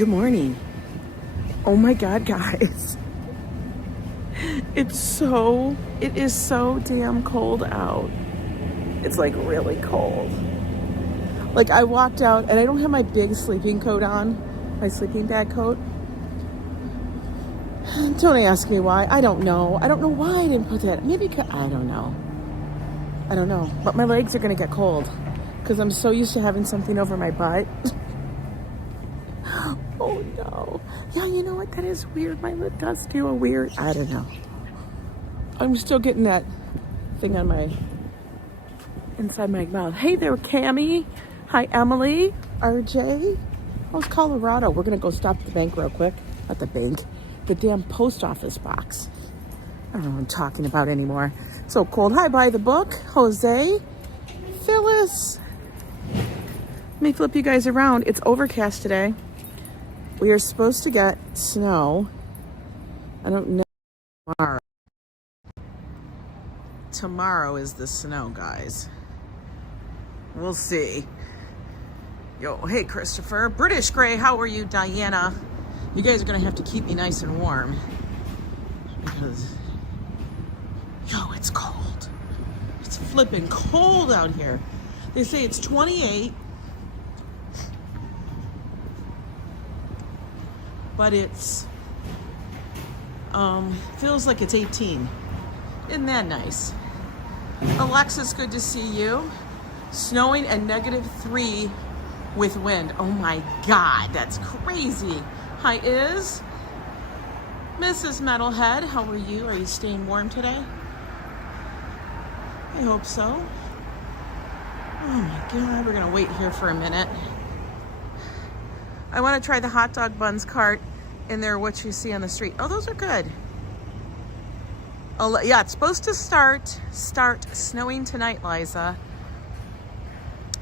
Good morning. Oh my God, guys. It is so damn cold out. It's like really cold. Like I walked out and I don't have my big sleeping coat on, my sleeping bag coat. Don't ask me why. I don't know. I don't know why I didn't put that. Maybe I don't know. But my legs are going to get cold because I'm so used to having something over my butt. Oh no. Yeah, you know what? That is weird. My lip does do a weird, I don't know. I'm still getting that thing on my, inside my mouth. Hey there, Cammie. Hi, Emily. RJ. How's Colorado? We're going to go stop at the bank real quick. Not the bank. The damn post office box. I don't know what I'm talking about anymore. So cold. Hi, buy the book. Jose. Phyllis. Let me flip you guys around. It's overcast today. We are supposed to get snow. I don't know tomorrow. Tomorrow is the snow, guys. We'll see. Yo, hey, Christopher. British Gray, how are you, Diana? You guys are going to have to keep me nice and warm. Because, yo, it's cold. It's flipping cold out here. They say it's 28. But it's, feels like it's 18. Isn't that nice? Alexis, good to see you. Snowing and -3 with wind. Oh my God, that's crazy. Hi, Iz. Mrs. Metalhead, how are you? Are you staying warm today? I hope so. Oh my God, we're gonna wait here for a minute. I want to try the hot dog buns cart in there, what you see on the street. Oh, those are good. Oh, yeah, it's supposed to start snowing tonight, Liza.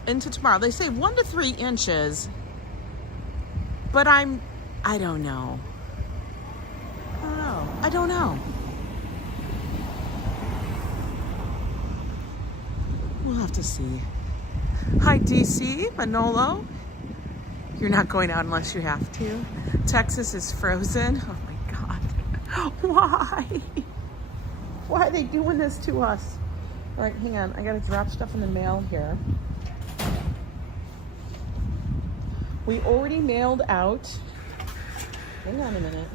Into tomorrow. They say 1 to 3 inches. But I don't know. I don't know. We'll have to see. Hi, DC, Manolo. You're not going out unless you have to. Texas is frozen. Oh my God. Why? Why are they doing this to us? All right, hang on. I got to drop stuff in the mail here. We already mailed out. Hang on a minute.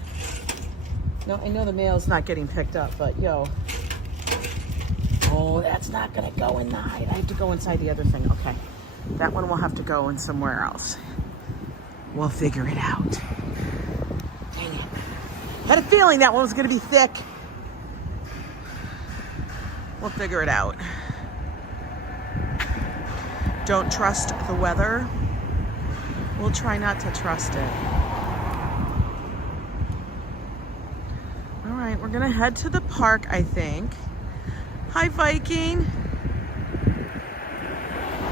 No, I know the mail's not getting picked up, but yo. Oh, that's not going to go in the hide. I have to go inside the other thing. Okay. That one will have to go in somewhere else. We'll figure it out. Dang it. Had a feeling that one was going to be thick. We'll figure it out. Don't trust the weather. We'll try not to trust it. All right, we're going to head to the park, I think. Hi, Viking.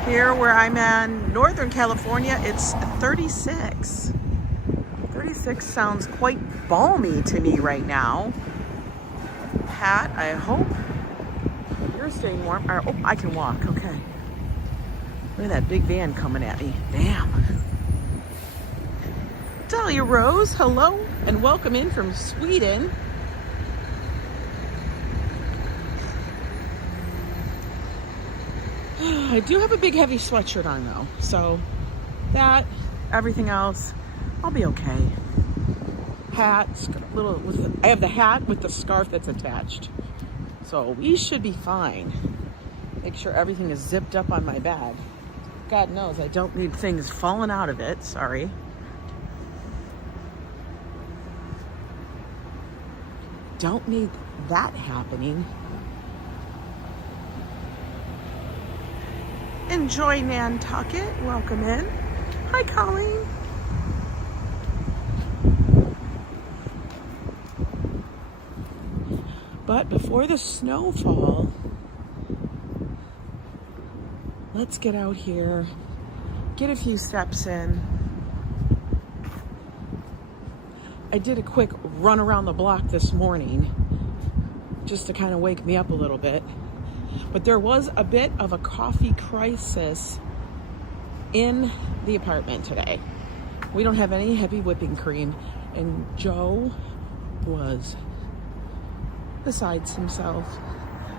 Here where I'm in Northern California, it's 36. 36 sounds quite balmy to me right now. Pat, I hope you're staying warm. Oh, I can walk, okay. Look at that big van coming at me. Damn. Dahlia Rose, hello, and welcome in from Sweden. I do have a big heavy sweatshirt on though, so that, everything else, I'll be okay. Hat, I have the hat with the scarf that's attached, so we should be fine. Make sure everything is zipped up on my bag. God knows I don't need things falling out of it, sorry. Don't need that happening. Enjoy Nantucket. Welcome in. Hi, Colleen. But before the snowfall, let's get out here, get a few steps in. I did a quick run around the block this morning just to kind of wake me up a little bit. But there was a bit of a coffee crisis in the apartment today. We don't have any heavy whipping cream. And Joe was besides himself.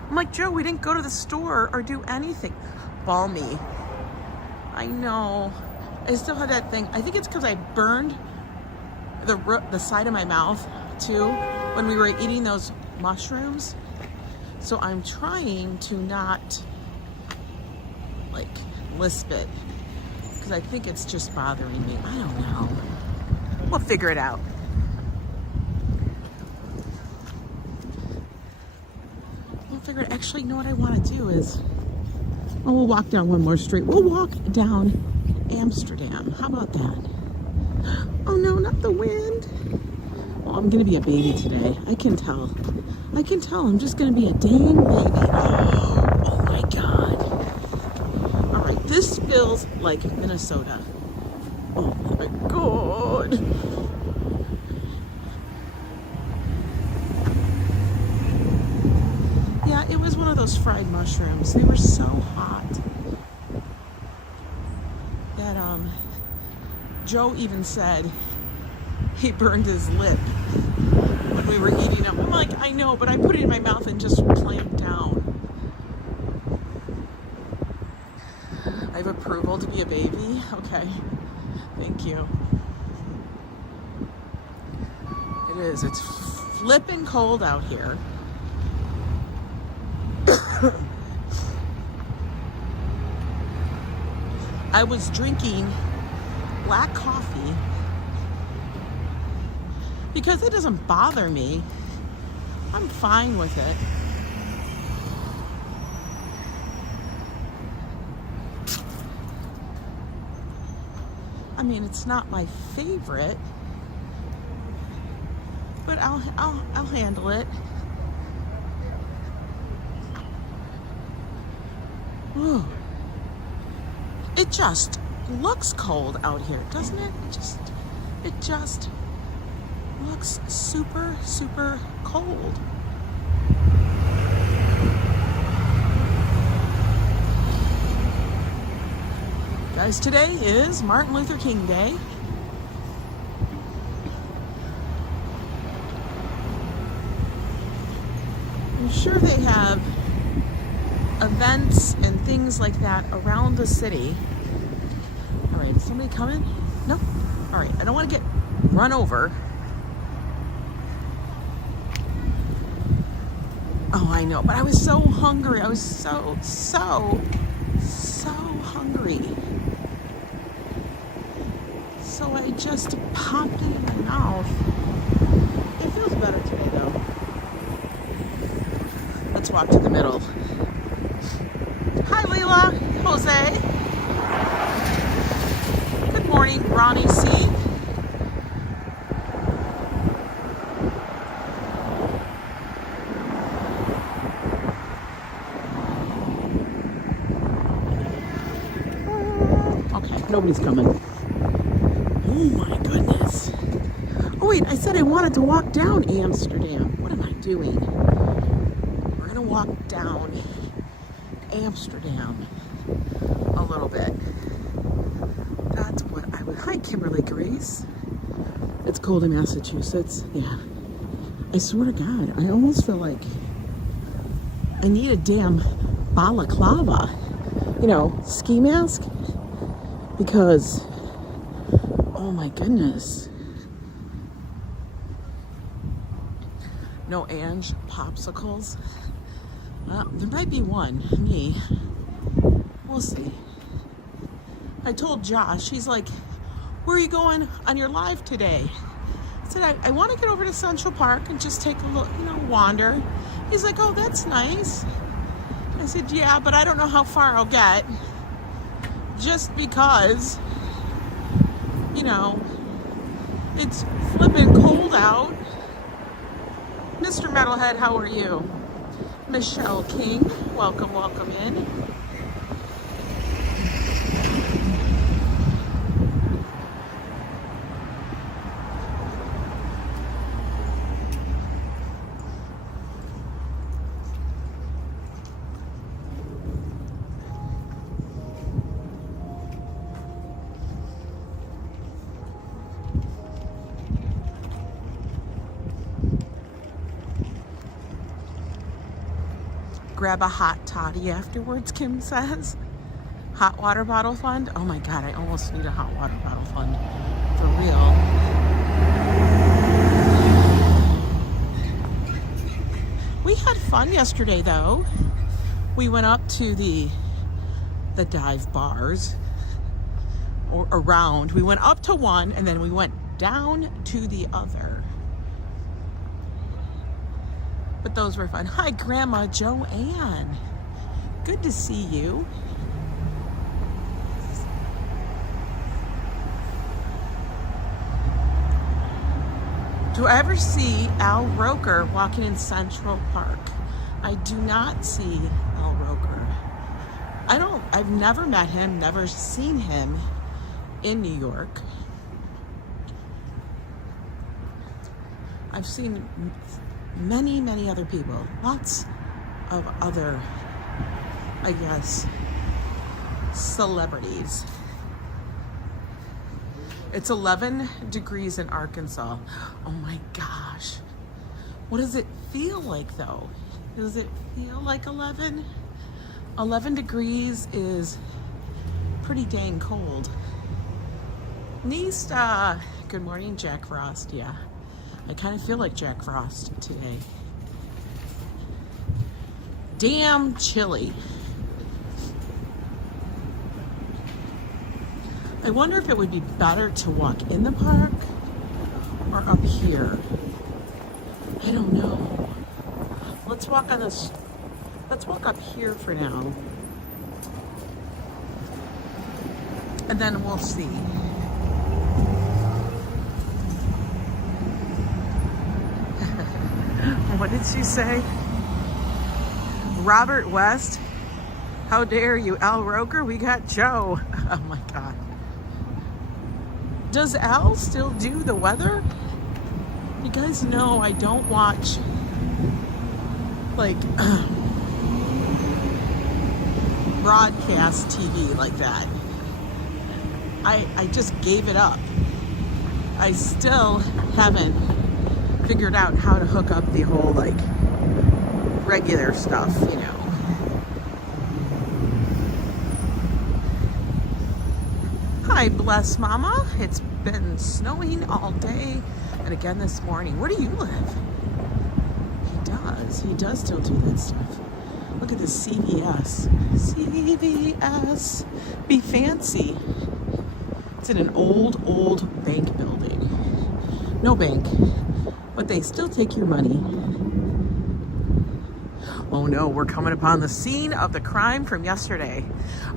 I'm like, Joe, we didn't go to the store or do anything. Balmy. I know. I still have that thing. I think it's because I burned the side of my mouth too when we were eating those mushrooms. So I'm trying to not like lisp it because I think it's just bothering me. I don't know. We'll figure it out. Actually, you know what I want to do is, we'll walk down one more street. We'll walk down Amsterdam. How about that? Oh no, not the wind. Oh, I'm gonna be a baby today. I can tell. I'm just gonna be a dang baby. Oh my God. All right, this feels like Minnesota. Oh my God. Yeah, it was one of those fried mushrooms. They were so hot that Joe even said he burned his lip when we were eating them. I'm like, I know, but I put it in my mouth and just clamped down. I have approval to be a baby? Okay, thank you. It is, it's flipping cold out here. I was drinking black coffee because it doesn't bother me. I'm fine with it. I mean, it's not my favorite, but I'll handle it. Ooh. It just looks cold out here, doesn't it? It just looks super, super cold. Guys, today is Martin Luther King Day. I'm sure they have events and things like that around the city. All right, is somebody coming? No? All right, I don't want to get run over. Oh, I know, but I was so hungry. I was so hungry. So I just popped it in my mouth. It feels better today, though. Let's walk to the middle. Hi, Leela. Jose. Good morning, Ronnie C. Okay, nobody's coming. Oh my goodness. Oh wait, I said I wanted to walk down Amsterdam. What am I doing? We're gonna walk down Amsterdam a little bit. That's what I would. Hi, Kimberly Grace. It's cold in Massachusetts. Yeah. I swear to God, I almost feel like I need a damn balaclava, ski mask, because, oh my goodness. No Ange popsicles. There might be one, me. We'll see. I told Josh, he's like, where are you going on your live today? I said, I want to get over to Central Park and just take a look, wander. He's like, oh, that's nice. I said, yeah, but I don't know how far I'll get. Just because, it's flipping cold out. Mr. Metalhead, how are you? Michelle King, welcome in. grab a hot toddy afterwards, Kim says. Hot water bottle fund? Oh my God, I almost need a hot water bottle fund. For real. We had fun yesterday though. We went up to the dive bars, or around. We went up to one and then we went down to the other. But those were fun. Hi, Grandma Joanne. Good to see you. Do I ever see Al Roker walking in Central Park? I do not see Al Roker. I've never met him, never seen him in New York. I've seen many, many other people, lots of other, I guess, celebrities. It's 11 degrees in Arkansas. Oh my gosh. What does it feel like though? Does it feel like 11? 11 degrees is pretty dang cold. Nista. Good morning, Jack Frost. Yeah, I kind of feel like Jack Frost today. Damn chilly. I wonder if it would be better to walk in the park or up here. I don't know. Let's walk on this. Let's walk up here for now. And then we'll see. What did she say? Robert West? How dare you, Al Roker? We got Joe. Oh my God. Does Al still do the weather? You guys know I don't watch like broadcast TV like that. I just gave it up. I still haven't figured out how to hook up the whole like regular stuff, you know. Hi, bless mama. It's been snowing all day and again this morning. Where do you live? He does still do that stuff. Look at the CVS. CVS. Be fancy. It's in an old bank building. No bank, but they still take your money. Oh no, we're coming upon the scene of the crime from yesterday.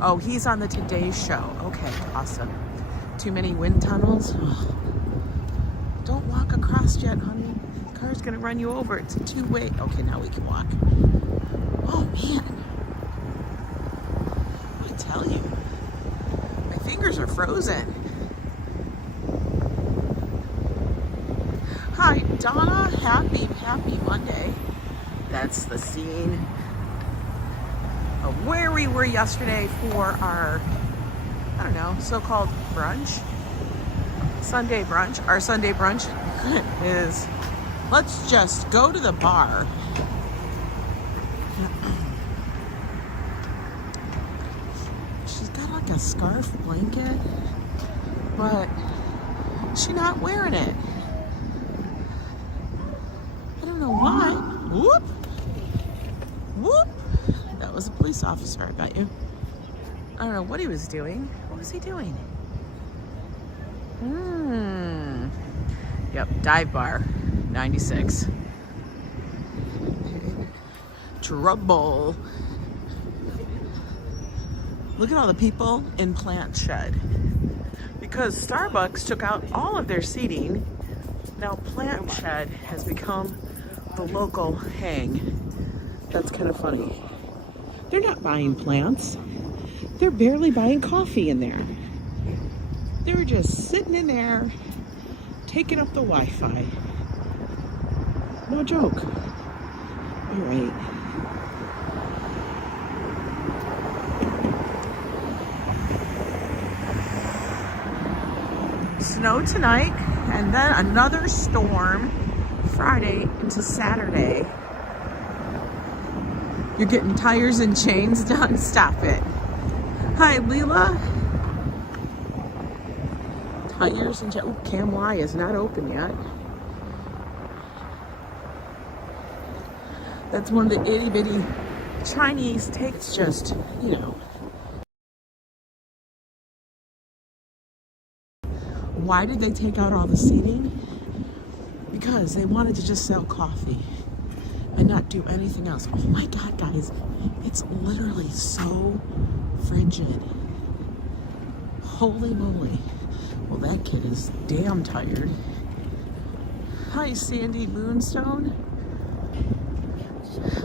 Oh, he's on the Today Show. Okay, awesome. Too many wind tunnels. Oh. Don't walk across yet, honey. The car's gonna run you over. It's a two-way. Okay, now we can walk. Oh man. I tell you, my fingers are frozen. Hi, Donna. Happy Monday. That's the scene of where we were yesterday for our, I don't know, so-called brunch. Sunday brunch. Our Sunday brunch is, let's just go to the bar. She's got like a scarf blanket, but she's not wearing it. I don't know why. Whoop! Whoop! That was a police officer, I bet you. I don't know what he was doing. What was he doing? Yep, dive bar, 96. Trouble. Look at all the people in Plant Shed. Because Starbucks took out all of their seating, now Plant Shed has become the local hang. That's kind of funny. They're not buying plants. They're barely buying coffee in there. They're just sitting in there, taking up the Wi-Fi. No joke. All right. Snow tonight, and then another storm Friday into Saturday. You're getting tires and chains done? Stop it. Hi, Leela. Tires and chains. Oh, Cam Y is not open yet. That's one of the itty bitty Chinese takes, just, you know. Why did they take out all the seating? Because they wanted to just sell coffee and not do anything else. Oh my God, guys, it's literally so frigid. Holy moly. Well, that kid is damn tired. Hi, Sandy Moonstone.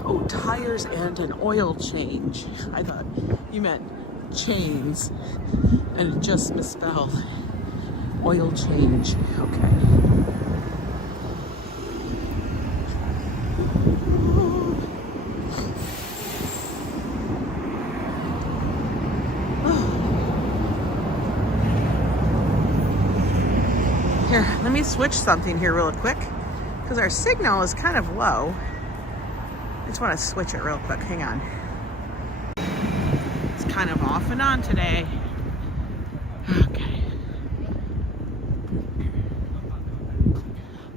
Oh, tires and an oil change. I thought you meant chains, and it just misspelled. Oil change. Okay. Here, let me switch something here real quick, because our signal is kind of low. I just want to switch it real quick. Hang on. It's kind of off and on today. Okay.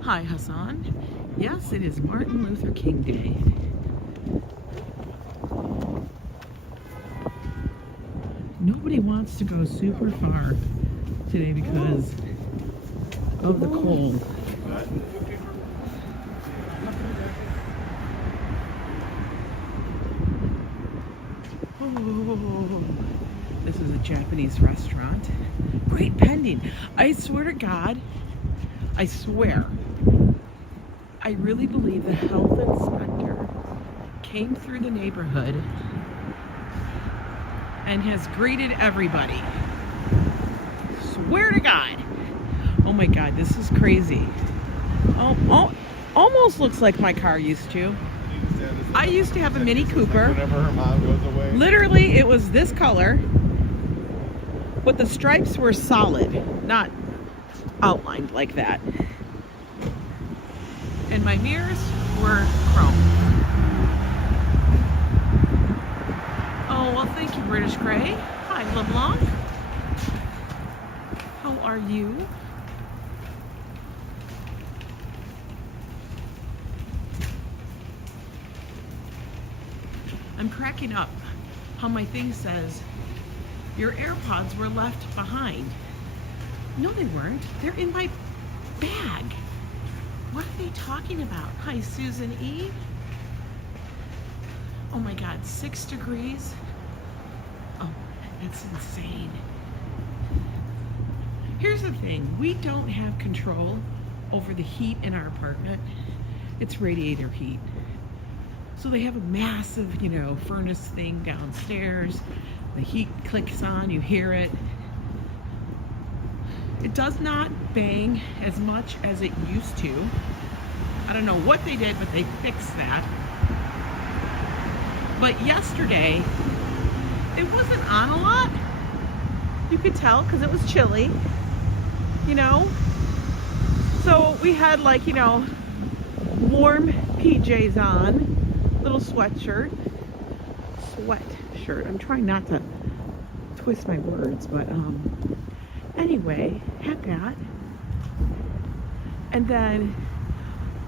Hi, Hassan. Yes, it is Martin Luther King Day. Nobody wants to go super far today because of the cold. Oh, this is a Japanese restaurant. Great pending. I swear to God, I swear, I really believe the health inspector came through the neighborhood and has greeted everybody. Swear to God. Oh my God, this is crazy. Oh, almost looks like my car used to. I used to have a Mini Cooper. Whenever her mom goes away. Literally, it was this color, but the stripes were solid, not outlined like that. And my mirrors were chrome. Oh, well, thank you, British Grey. Hi, LeBlanc. How are you? I'm cracking up how my thing says your AirPods were left behind. No, they weren't. They're in my bag. What are they talking about? Hi, Susan E. Oh my God, 6 degrees. Oh, that's insane. Here's the thing. We don't have control over the heat in our apartment. It's radiator heat. So they have a massive, you know, furnace thing downstairs. The heat clicks on, you hear it. It does not bang as much as it used to. I don't know what they did, but they fixed that. But yesterday, it wasn't on a lot. You could tell because it was chilly, you know. So we had, like, you know, warm PJs on. Little sweatshirt. I'm trying not to twist my words, but anyway, had that. And then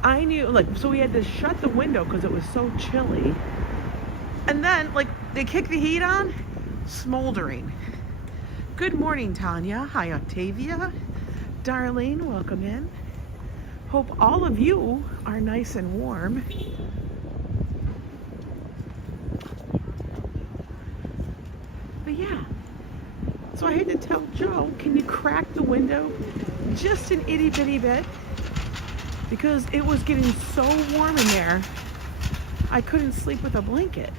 I knew, like, so we had to shut the window because it was so chilly. And then, like, they kicked the heat on, smoldering. Good morning, Tanya. Hi, Octavia. Darlene, welcome in. Hope all of you are nice and warm. But yeah, so I had to tell Joe, can you crack the window just an itty bitty bit? Because it was getting so warm in there, I couldn't sleep with a blanket.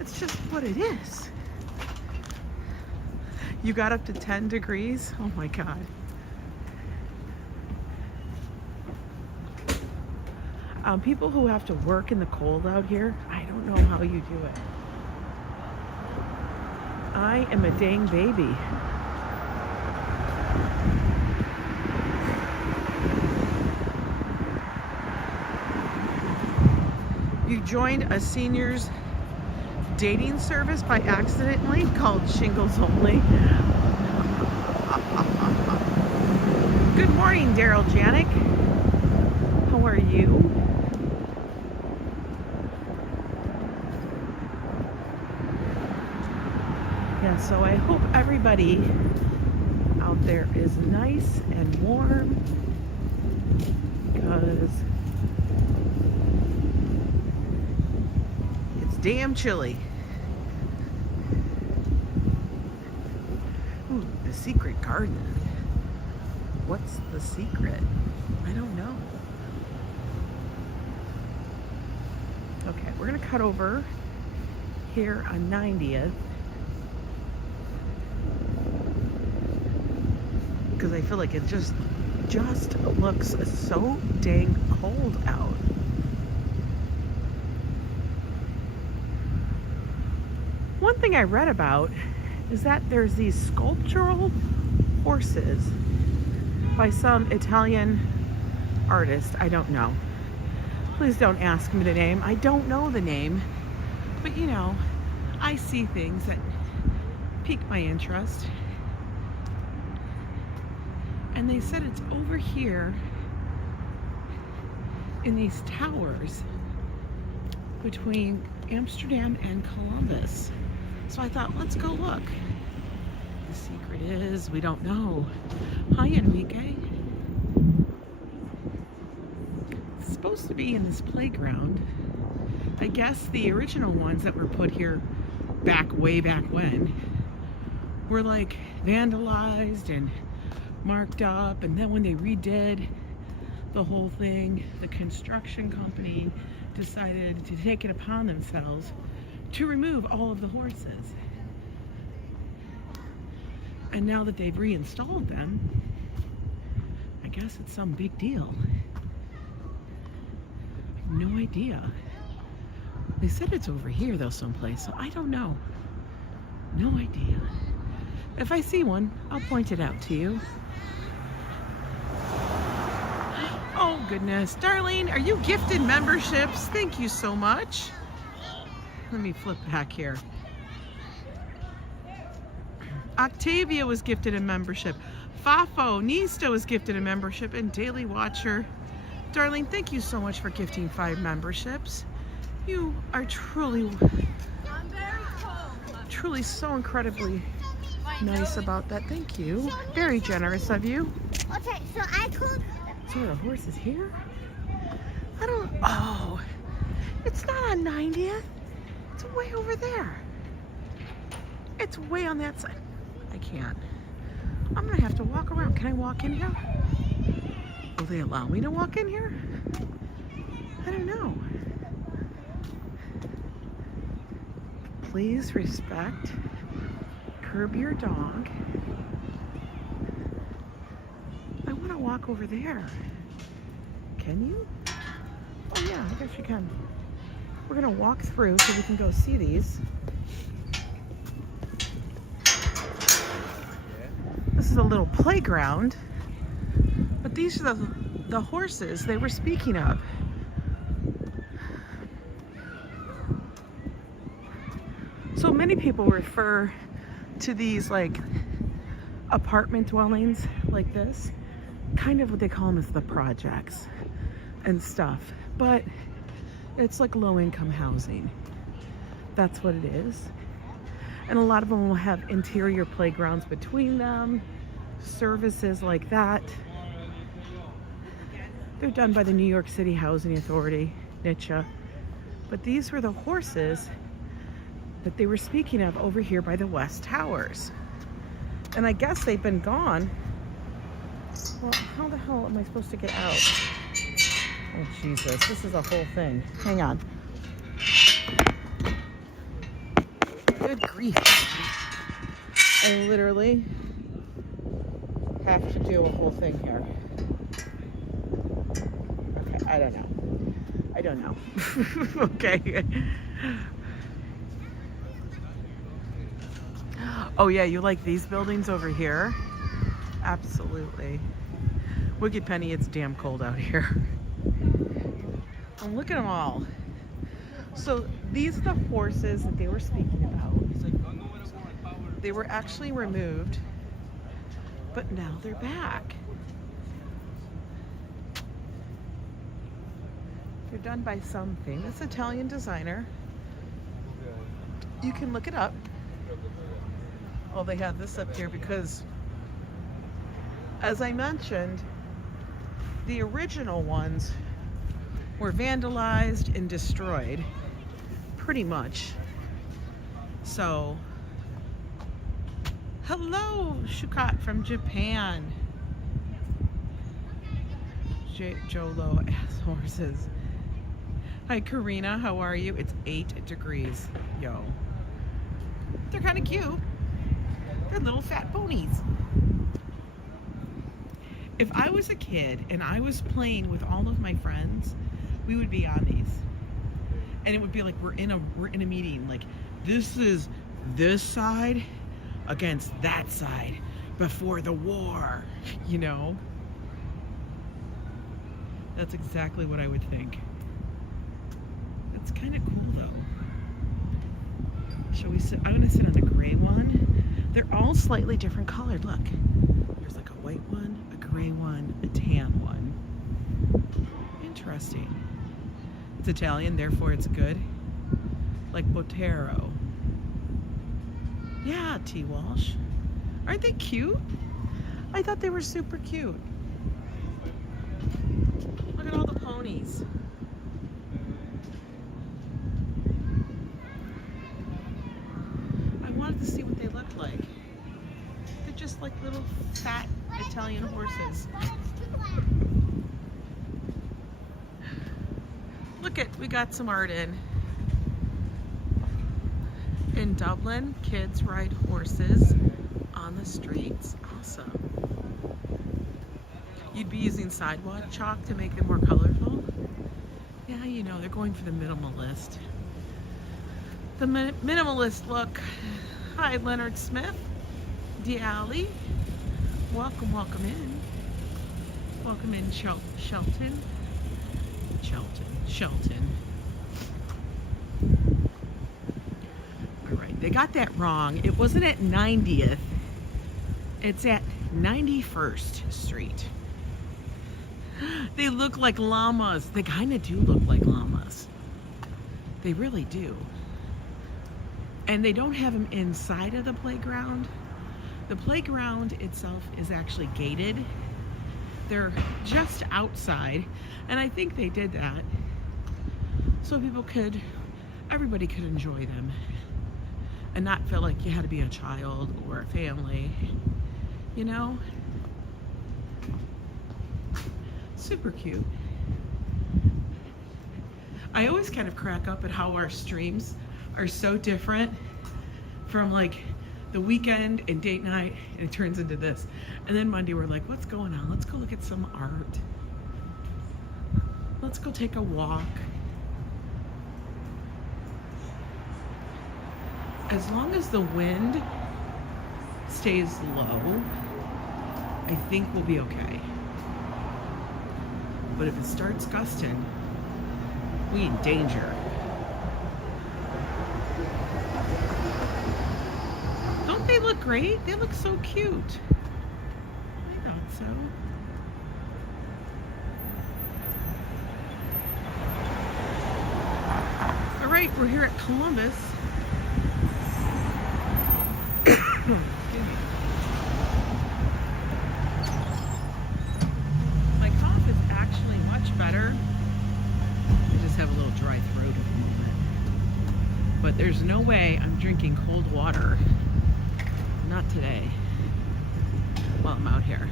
It's just what it is. You got up to 10 degrees? Oh my God. People who have to work in the cold out here, I don't know how you do it. I am a dang baby. joined a seniors dating service by accidentally called Shingles Only. Good morning, Daryl Janik. How are you? Yeah, so I hope everybody out there is nice and warm, because it's damn chilly. Ooh, the secret garden. What's the secret? I don't know. Okay, we're gonna cut over here on 90th because I feel like it just looks so dang cold out. One thing I read about is that there's these sculptural horses by some Italian artist. I don't know. Please don't ask me the name. I don't know the name. But you know, I see things that pique my interest. And they said it's over here in these towers between Amsterdam and Columbus. So I thought, let's go look. The secret is, we don't know. Hi, Enrique. It's supposed to be in this playground. I guess the original ones that were put here way back when were like vandalized and marked up, and then when they redid the whole thing, the construction company decided to take it upon themselves to remove all of the horses. And now that they've reinstalled them, I guess it's some big deal. I have no idea. They said it's over here though someplace, so I don't know. No idea. If I see one, I'll point it out to you. Oh goodness, Darlene, are you gifted memberships? Thank you so much. Let me flip back here. Octavia was gifted a membership. Fafo, Nista was gifted a membership, and Daily Watcher. Darlene, thank you so much for gifting 5 memberships. You are truly so incredibly nice about that. Thank you. Very generous of you. Okay, so I could. So are the horses here? I don't. Oh, it's not on 90th. It's way over there. It's way on that side. I can't. I'm gonna have to walk around. Can I walk in here? Will they allow me to walk in here? I don't know. Please respect. Curb your dog. I want to walk over there. Can you? Oh yeah, I guess you can. We're gonna walk through so we can go see these. This is a little playground, but these are the horses they were speaking of. So many people refer to these like apartment dwellings like this, kind of what they call them is the projects and stuff, but it's like low-income housing. That's what it is. And a lot of them will have interior playgrounds between them, services like that. They're done by the New York City Housing Authority, NYCHA. But these were the horses that they were speaking of over here by the West Towers. And I guess they've been gone. Well, how the hell am I supposed to get out? Oh, Jesus, this is a whole thing. Hang on. Good grief. I literally have to do a whole thing here. Okay, I don't know. I don't know. Okay. Oh yeah, you like these buildings over here? Absolutely. Wicked Penny, it's damn cold out here. And look at them all. So these are the horses that they were speaking about. They were actually removed, but now they're back. They're done by some famous Italian designer. You can look it up. Oh, they have this up here because, as I mentioned, the original ones were vandalized and destroyed, pretty much. So, hello, Shukat from Japan. Jolo ass horses. Hi, Karina, how are you? It's 8 degrees, yo. They're kind of cute. They're little fat ponies. If I was a kid and I was playing with all of my friends, we would be on these. And it would be like we're in a meeting, like this is this side against that side before the war, you know? That's exactly what I would think. It's kind of cool though. Shall we sit? I'm gonna sit on the gray one. They're all slightly different colored. Look, there's like a white one, a gray one, a tan one. Interesting. It's Italian, therefore it's good. Like Botero. Yeah, T. Walsh. Aren't they cute? I thought they were super cute. Look at all the ponies. I wanted to see what they look like. They're just like little fat Italian horses. Look at, we got some art in. In Dublin, kids ride horses on the streets. Awesome. You'd be using sidewalk chalk to make them more colorful. Yeah, you know, they're going for the minimalist. The minimalist look. Hi, Leonard Smith. Diali. Welcome, welcome in. Welcome in, Shelton. Shelton. All right, they got that wrong. It wasn't at 90th. It's at 91st Street. They look like llamas. They kind of do look like llamas. They really do. And they don't have them inside of the playground. The playground itself is actually gated. They're just outside, and I think they did that so everybody could enjoy them and not feel like you had to be a child or a family, you know? Super cute. I always kind of crack up at how our streams are so different from like the weekend and date night, and it turns into this. And then Monday we're like, what's going on? Let's go look at some art. Let's go take a walk. As long as the wind stays low, I think we'll be okay. But if it starts gusting, we in danger. Don't they look great? They look so cute. I thought so. All right, we're here at Columbus. Excuse me. My cough is actually much better. I just have a little dry throat at the moment. But there's no way I'm drinking cold water. Not today. While I'm out here.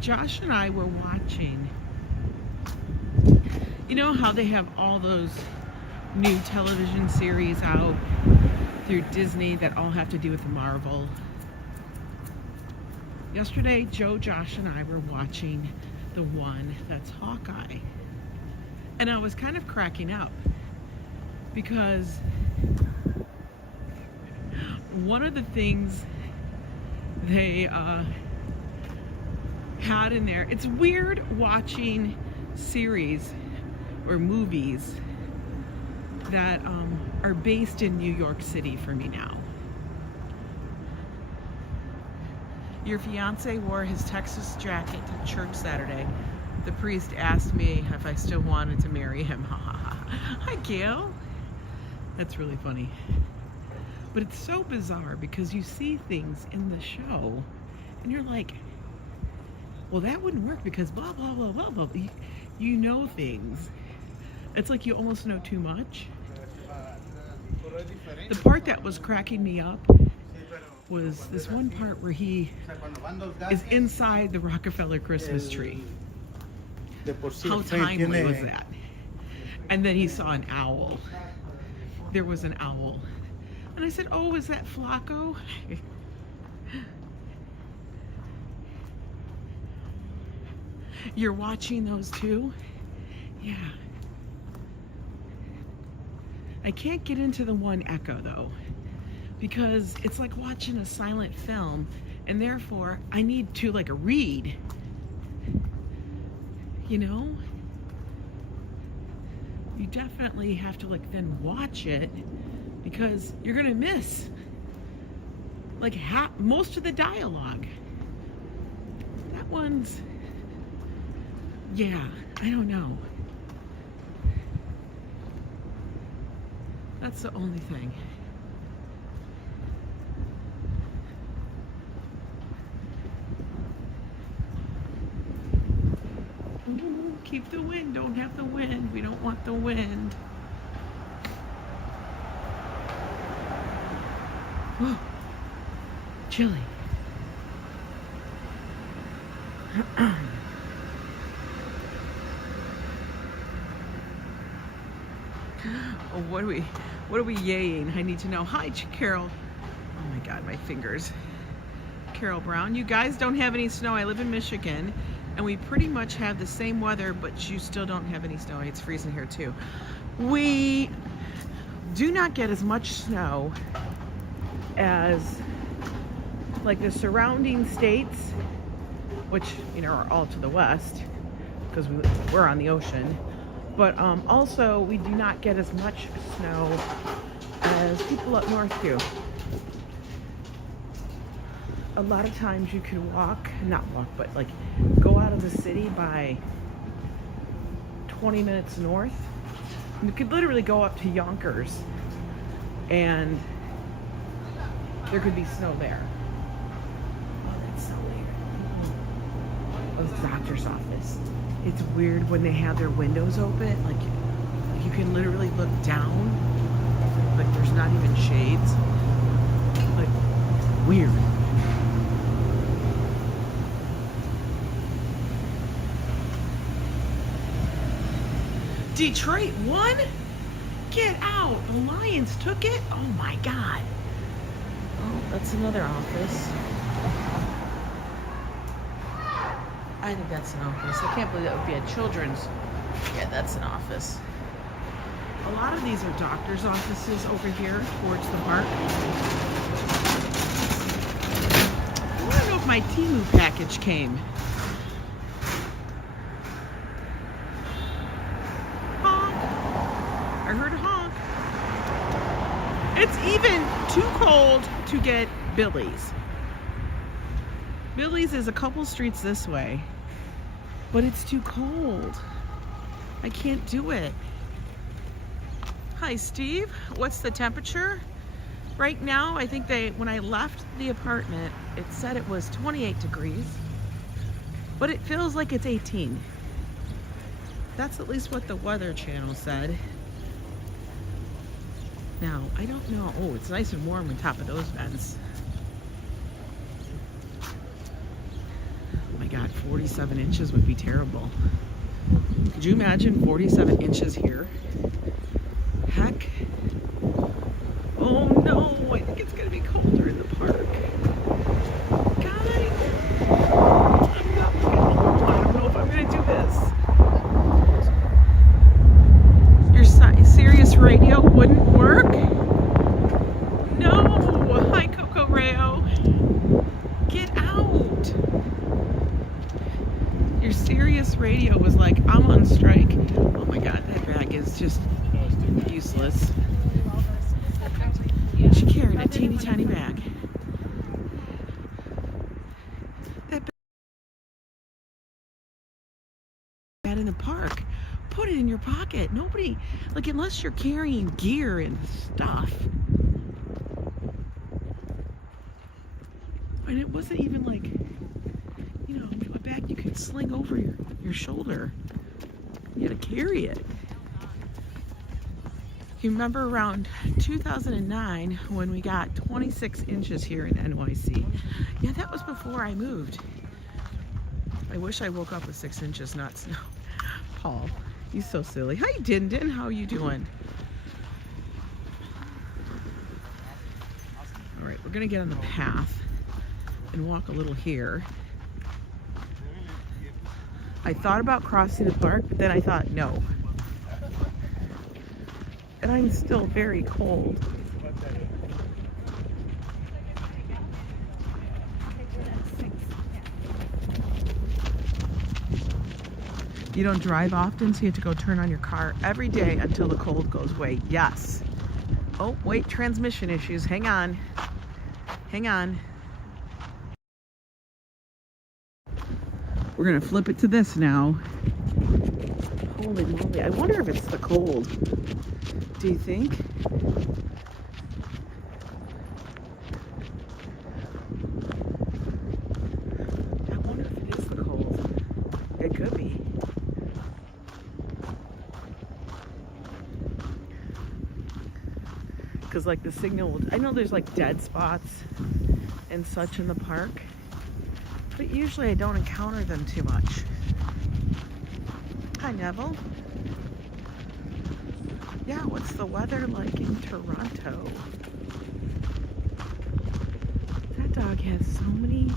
Josh and I were watching, you know how they have all those new television series out through Disney that all have to do with Marvel? Yesterday, Joe, Josh, and I were watching the one that's Hawkeye. And I was kind of cracking up because one of the things they had in there. It's weird watching series or movies that are based in New York City for me now. Your fiance wore his Texas jacket to church Saturday. The priest asked me if I still wanted to marry him. Hi, Gail. That's really funny. But it's so bizarre because you see things in the show and you're like, well, that wouldn't work because blah, blah, blah, blah, blah. You know things. It's like you almost know too much. The part that was cracking me up was this one part where he is inside the Rockefeller Christmas tree. How timely was that? And then he saw an owl. There was an owl. And I said, oh, is that Flacco? You're watching those too? Yeah. I can't get into the one echo though, because it's like watching a silent film, and therefore I need to like read, you know? You definitely have to like then watch it, because you're gonna miss like most of the dialogue. That one's, yeah, I don't know. That's the only thing. Keep the wind, don't have the wind. We don't want the wind. Oh, chilly. Oh, what are we yaying? I need to know. Hi, Carol. Oh my God, my fingers. Carol Brown. You guys don't have any snow. I live in Michigan, and we pretty much have the same weather, but you still don't have any snow. It's freezing here too. We do not get as much snow as like the surrounding states, which, you know, are all to the west because we're on the ocean. But also, we do not get as much snow as people up north do. A lot of times you can not walk, but like go out of the city by 20 minutes north. You could literally go up to Yonkers and there could be snow there. Oh, that's so weird. Oh, it's the doctor's office. It's weird when they have their windows open, like you can literally look down, like there's not even shades. Like, weird. Detroit won? Get out. The Lions took it? Oh my God. Oh, that's another office. I think that's an office. I can't believe that would be a children's. Yeah, that's an office. A lot of these are doctor's offices over here towards the park. I want to know if my Temu package came. Honk. I heard a honk. It's even too cold to get Billy's. Billy's is a couple streets this way, but it's too cold. I can't do it. Hi, Steve. What's the temperature? Right now, I think when I left the apartment, it said it was 28 degrees, but it feels like it's 18. That's at least what the Weather Channel said. Now, I don't know. Oh, it's nice and warm on top of those vents. Oh my God, 47 inches would be terrible. Could you imagine 47 inches here? Heck. Oh no, I think it's gonna be colder in the park. Guys, I don't know if I'm gonna do this. Your Sirius radio wouldn't work? No. Hi, Coco Rayo. Get useless. She's carrying a teeny tiny bag. That bag in the park. Put it in your pocket. Nobody, like, unless you're carrying gear and stuff. And it wasn't even like, you know, a bag you could sling over your shoulder. You had to carry it. You remember around 2009 when we got 26 inches here in NYC? Yeah, that was before I moved. I wish I woke up with 6 inches, not snow. Paul, you so silly. Hi, Din Din. How you doing? All right, we're gonna get on the path and walk a little here. I thought about crossing the park, but then I thought no. And I'm still very cold. You don't drive often, so you have to go turn on your car every day until the cold goes away. Yes. Oh, wait, transmission issues. Hang on. Hang on. We're gonna flip it to this now. Holy moly, I wonder if it's the cold. Do you think? I wonder if it is the cold. It could be. Because like the signal, I know there's like dead spots and such in the park, but usually I don't encounter them too much. Hi, Neville. Yeah, what's the weather like in Toronto? That dog has so many,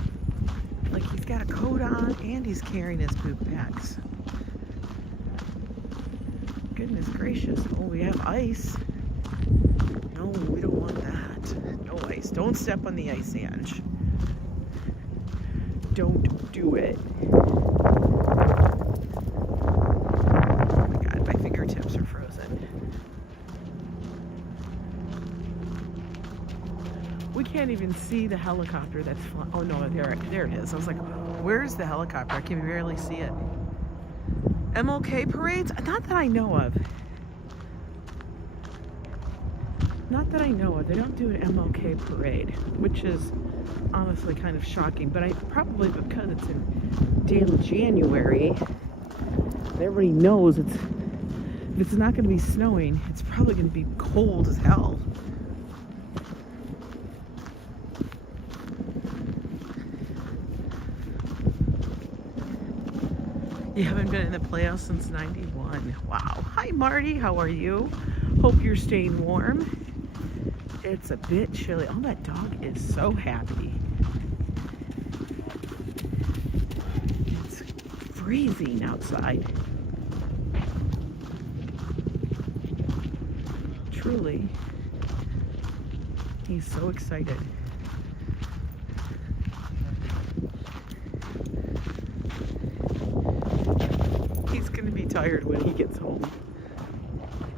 like he's got a coat on and he's carrying his poop bags. Goodness gracious. Oh, we have ice. No, we don't want that. No ice. Don't step on the ice, Ange. Don't do it. Oh my God, my fingertips are frozen. We can't even see the helicopter that's flying. Oh no, there it is. I was like, where's the helicopter? I can barely see it. MLK parades? Not that I know of. Not that I know of. They don't do an MLK parade, which is honestly kind of shocking, but probably because it's in damn January, everybody knows if it's not going to be snowing, it's probably going to be cold as hell. You haven't been in the playoffs since '91. Wow. Hi, Marty. How are you? Hope you're staying warm. It's a bit chilly. Oh, that dog is so happy. It's freezing outside. Truly. He's so excited. He's gonna be tired when he gets home.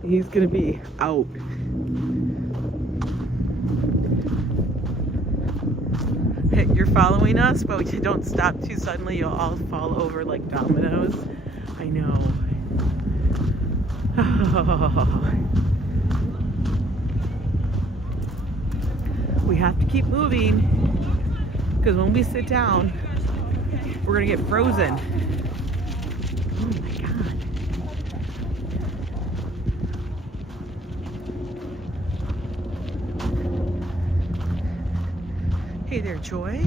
He's gonna be out. You're following us, but you don't stop too suddenly, you'll all fall over like dominoes. I know. We have to keep moving, because when we sit down, we're gonna get frozen. Oh my God. Hey there, Joy.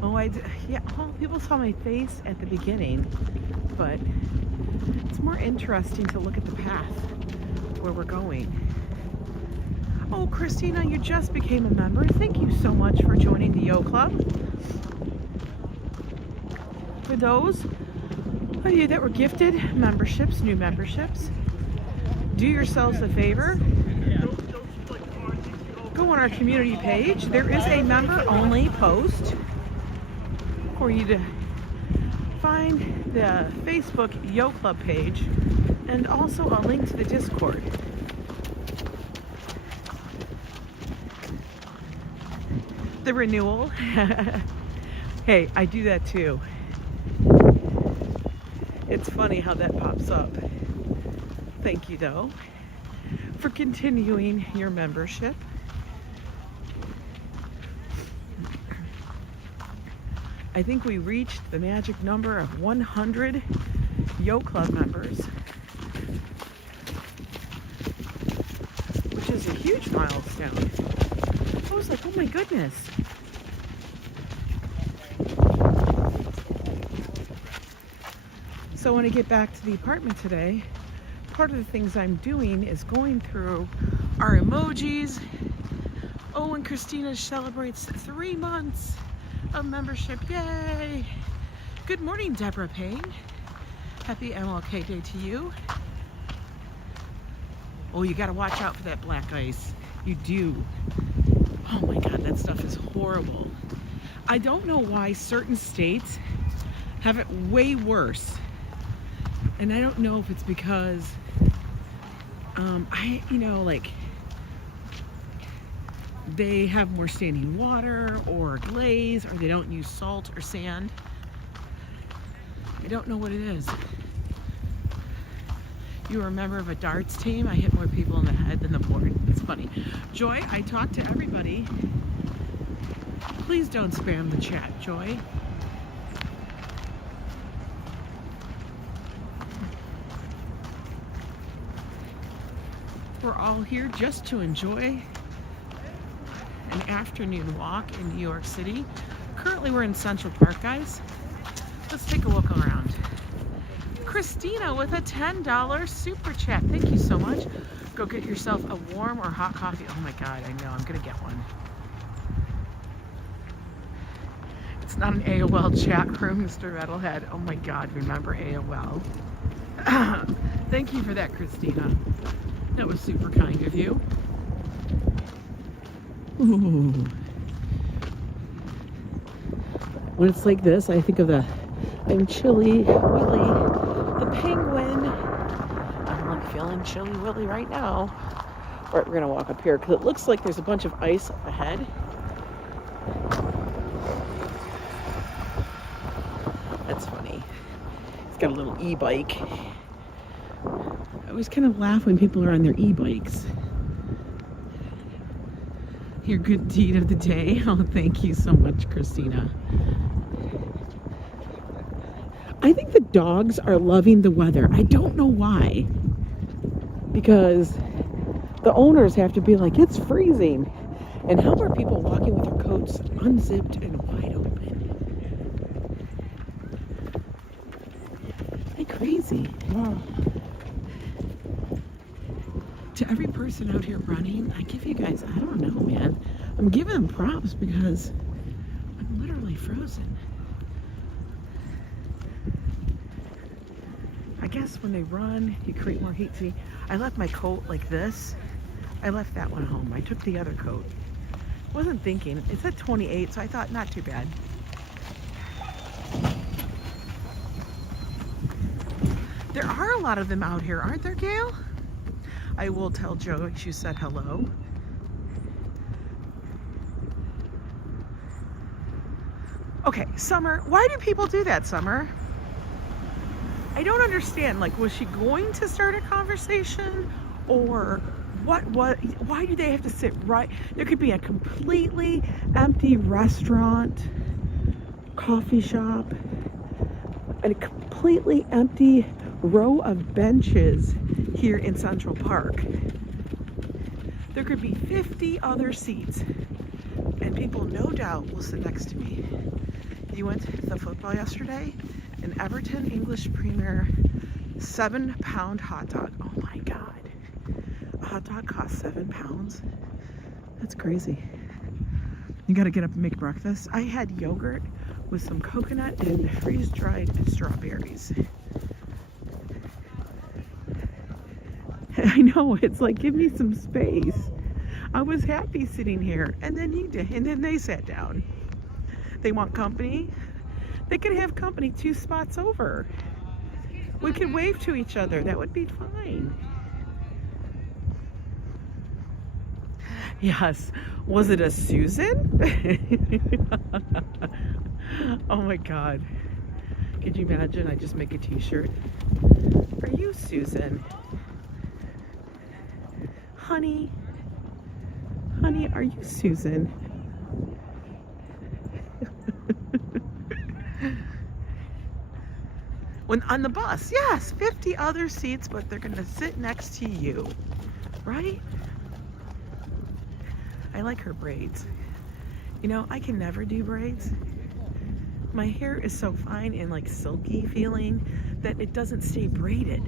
Oh, yeah, well, people saw my face at the beginning, but it's more interesting to look at the path where we're going. Oh, Christina, you just became a member. Thank you so much for joining the Yo Club. For those of you that were gifted memberships, new memberships, do yourselves a favor. Go on our community page. There is a member-only post for you to find the Facebook Yo Club page, and also a link to the Discord. The renewal. Hey, I do that too. It's funny how that pops up. Thank you though for continuing your membership. I think we reached the magic number of 100 Yo Club members, which is a huge milestone. I was like, oh my goodness. So when I get back to the apartment today, part of the things I'm doing is going through our emojis. Oh, and Christina celebrates 3 months of membership. Yay! Good morning, Deborah Payne. Happy MLK Day to you. Oh, you gotta watch out for that black ice. You do. Oh my God, that stuff is horrible. I don't know why certain states have it way worse. And I don't know if it's because, they have more standing water or glaze, or they don't use salt or sand. I don't know what it is. You were a member of a darts team. I hit more people in the head than the board. It's funny. Joy, I talked to everybody. Please don't spam the chat, Joy. We're all here just to enjoy an afternoon walk in New York City. Currently we're in Central Park, guys. Let's take a look around. Christina with a $10 super chat. Thank you so much. Go get yourself a warm or hot coffee. Oh my God, I know, I'm gonna get one. It's not an AOL chat room, Mr. Metalhead. Oh my God, remember AOL. Thank you for that, Christina. That was super kind of you. Ooh. When it's like this, I think of I'm Chilly Willy, the penguin. I'm like feeling Chilly Willy right now. All right, we're gonna walk up here because it looks like there's a bunch of ice up ahead. That's funny. He's got a little e-bike. I always kind of laugh when people are on their e-bikes. Your good deed of the day. Oh, thank you so much, Christina. I think the dogs are loving the weather. I don't know why. Because the owners have to be like, it's freezing. And how are people walking with their coats unzipped and wide open? Like crazy. Wow. To every person out here running, I give you guys, I don't know, man. I'm giving them props because I'm literally frozen. I guess when they run, you create more heat. See, I left my coat like this. I left that one home. I took the other coat. Wasn't thinking. It said 28, so I thought not too bad. There are a lot of them out here, aren't there, Gail? I will tell Joe you said hello. Okay, Summer, why do people do that, Summer? I don't understand. Like, was she going to start a conversation? Or why do they have to sit right? There could be a completely empty restaurant, coffee shop, and a completely empty row of benches here in Central Park. There could be 50 other seats, and people no doubt will sit next to me. You went to the football yesterday? An Everton English Premier 7-pound hot dog. Oh my God. A hot dog costs 7 pounds? That's crazy. You gotta get up and make breakfast. I had yogurt with some coconut and freeze-dried strawberries. I know, it's like, give me some space. I was happy sitting here, and then he did, and then they sat down. They want company. They could have company 2 spots over. We could wave to each other. That would be fine. Yes. Was it a Susan? Oh my God. Could you imagine? I just make a t-shirt. Are you Susan? Honey? Honey, are you Susan? When on the bus, yes, 50 other seats, but they're gonna sit next to you, right? I like her braids. You know, I can never do braids. My hair is so fine and like silky feeling that it doesn't stay braided.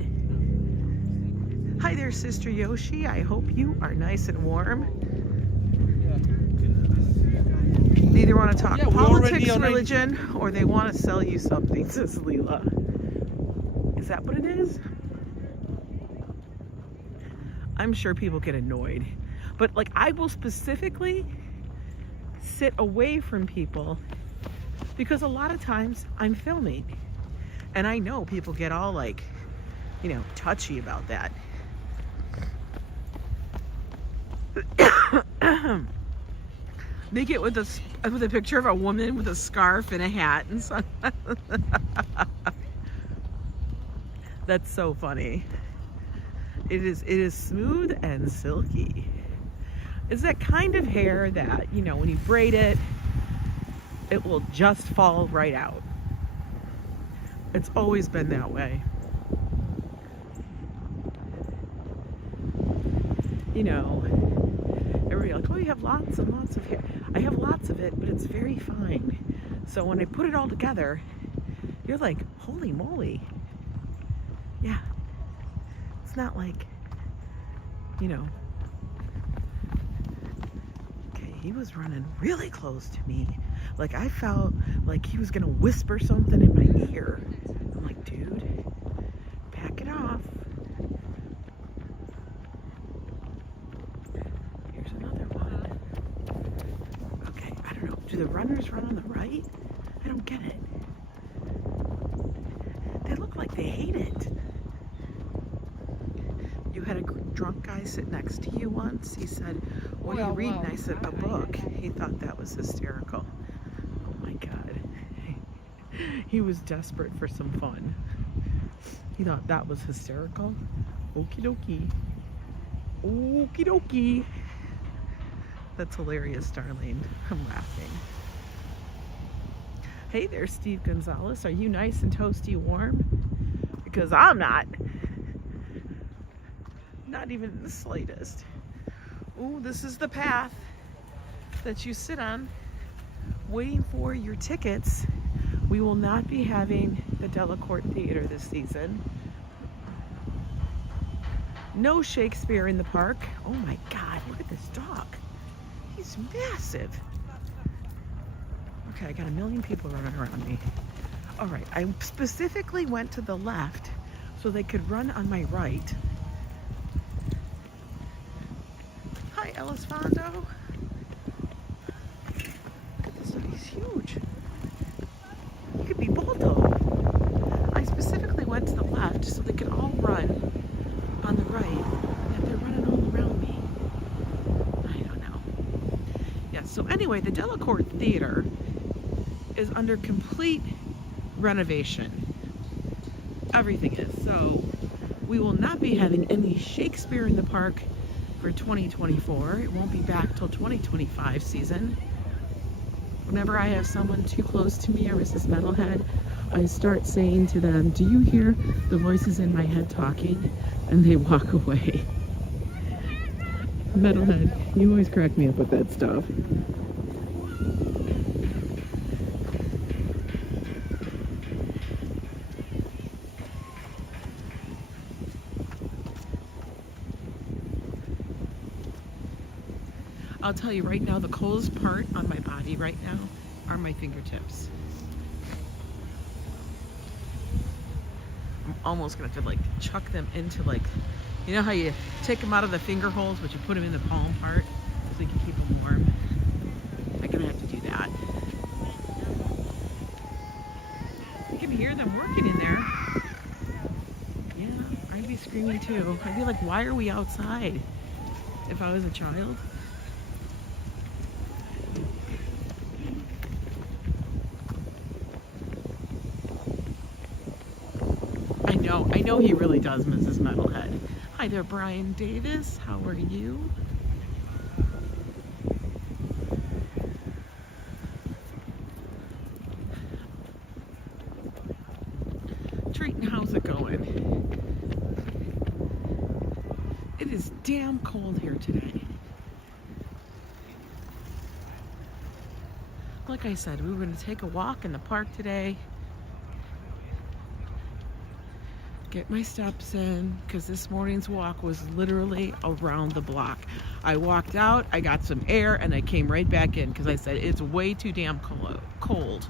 Hi there, Sister Yoshi. I hope you are nice and warm. They either want to talk politics, religion, or they want to sell you something, says Leela. Is that what it is? I'm sure people get annoyed. But like, I will specifically sit away from people because a lot of times I'm filming. And I know people get all like, you know, touchy about that. They get with a picture of a woman with a scarf and a hat and so. That's so funny. It is smooth and silky. It's that kind of hair that, you know, when you braid it, it will just fall right out. It's always been that way. You know, everybody like, oh, you have lots and lots of hair. I have lots of it, but it's very fine. So when I put it all together, you're like, holy moly. Yeah. It's not like, you know. Okay, he was running really close to me. Like, I felt like he was gonna whisper something in my ear. I'm like, dude, back it off. Here's another one. Okay, I don't know. Do the runners run on the right? I don't get it. They look like they hate it. You had a drunk guy sit next to you once. He said, what do you read? And I said, a book. He thought that was hysterical. Oh my God. He was desperate for some fun. He thought that was hysterical. Okie dokie. Okie dokie. That's hilarious, darling. I'm laughing. Hey there, Steve Gonzalez. Are you nice and toasty warm? Because I'm not. Not even the slightest. Ooh, this is the path that you sit on waiting for your tickets. We will not be having the Delacorte Theater this season. No Shakespeare in the park. Oh my God, look at this dog. He's massive. Okay, I got a million people running around me. All right, I specifically went to the left so they could run on my right. Hi, Ellis Fondo. Look at this, he's huge. He could be Balto. I specifically went to the left so they could all run on the right. Yet they're running all around me. I don't know. Yeah, so anyway, the Delacorte Theater is under complete renovation. Everything is. So we will not be having any Shakespeare in the park for 2024. It won't be back till 2025 season. Whenever I have someone too close to me or Mrs. Metalhead, I start saying to them, do you hear the voices in my head talking? And they walk away. Metalhead, you always crack me up with that stuff. I'll tell you right now, the coldest part on my body right now are my fingertips. I'm almost gonna have to like chuck them into like, you know how you take them out of the finger holes, but you put them in the palm part so you can keep them warm? I'm gonna have to do that. screaming too. I'd be like, why are we outside? If I was a child. I know he really does, Mrs. Metalhead. Hi there, Brian Davis. How are you? Triton, how's it going? It is damn cold here today. Like I said, we were going to take a walk in the park today. Get my steps in, because this morning's walk was literally around the block. I walked out, I got some air, and I came right back in because I said it's way too damn cold.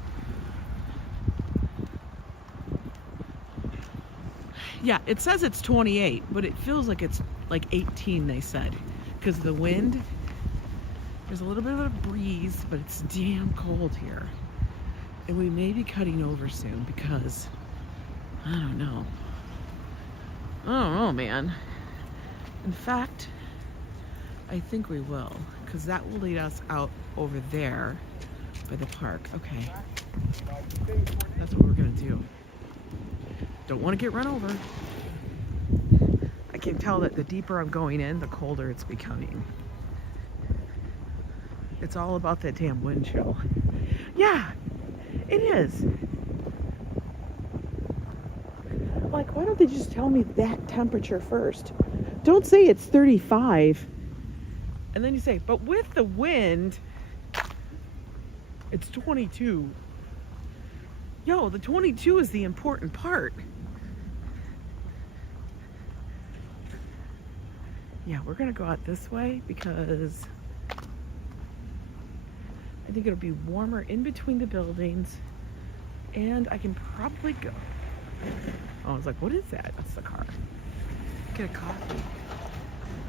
Yeah, it says it's 28, but it feels like it's like 18, they said, because of the wind. There's a little bit of a breeze, but it's damn cold here. And we may be cutting over soon because, I don't know, man. In fact, I think we will, because that will lead us out over there by the park. Okay. That's what we're going to do. Don't want to get run over. I can tell that the deeper I'm going in, the colder it's becoming. It's all about that damn wind chill. Yeah, it is. Like, why don't they just tell me that temperature first? Don't say it's 35. And then you say, but with the wind, it's 22. Yo, the 22 is the important part. Yeah, we're gonna go out this way because I think it'll be warmer in between the buildings, and I can probably go. Oh, I was like, what is that? That's the car. Get a coffee.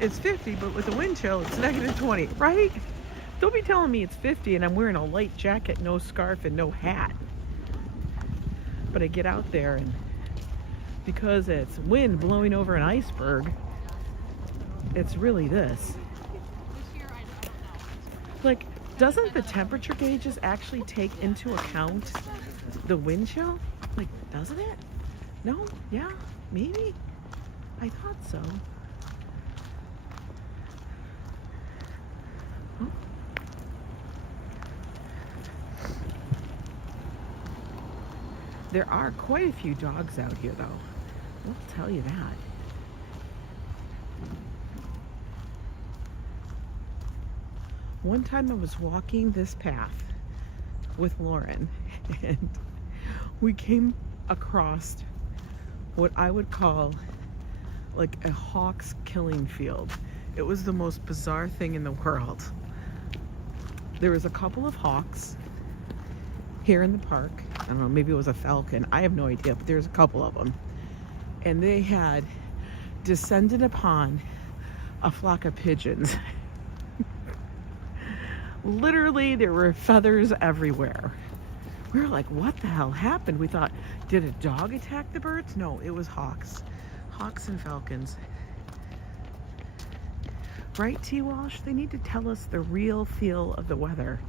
It's 50, but with the wind chill, it's negative 20, right? Don't be telling me it's 50 and I'm wearing a light jacket, no scarf, and no hat. But I get out there, and because it's wind blowing over an iceberg, it's really this. Like, doesn't the temperature gauges actually take into account the wind chill? Like, doesn't it? No? Yeah? Maybe? I thought so. Oh. There are quite a few dogs out here, though. I'll tell you that. One time I was walking this path with Lauren, and we came across what I would call like a hawk's killing field. It was the most bizarre thing in the world. There was a couple of hawks here in the park. I don't know, maybe it was a falcon. I have no idea, but there's a couple of them. And they had descended upon a flock of pigeons. Literally, there were feathers everywhere. We were like, what the hell happened? We thought, did a dog attack the birds? No, it was hawks. Hawks and falcons. Right, T. Walsh? They need to tell us the real feel of the weather.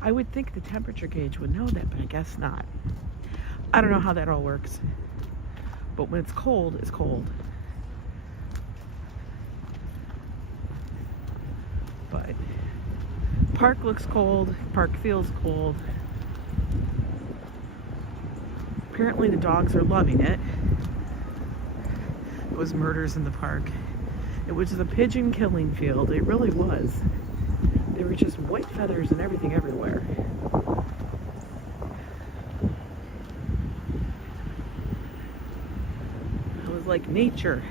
I would think the temperature gauge would know that, but I guess not. I don't know how that all works. But when it's cold, it's cold. But park looks cold. Park feels cold. Apparently the dogs are loving it. It was murders in the park. It was a pigeon killing field. It really was. There were just white feathers and everything everywhere. It was like nature.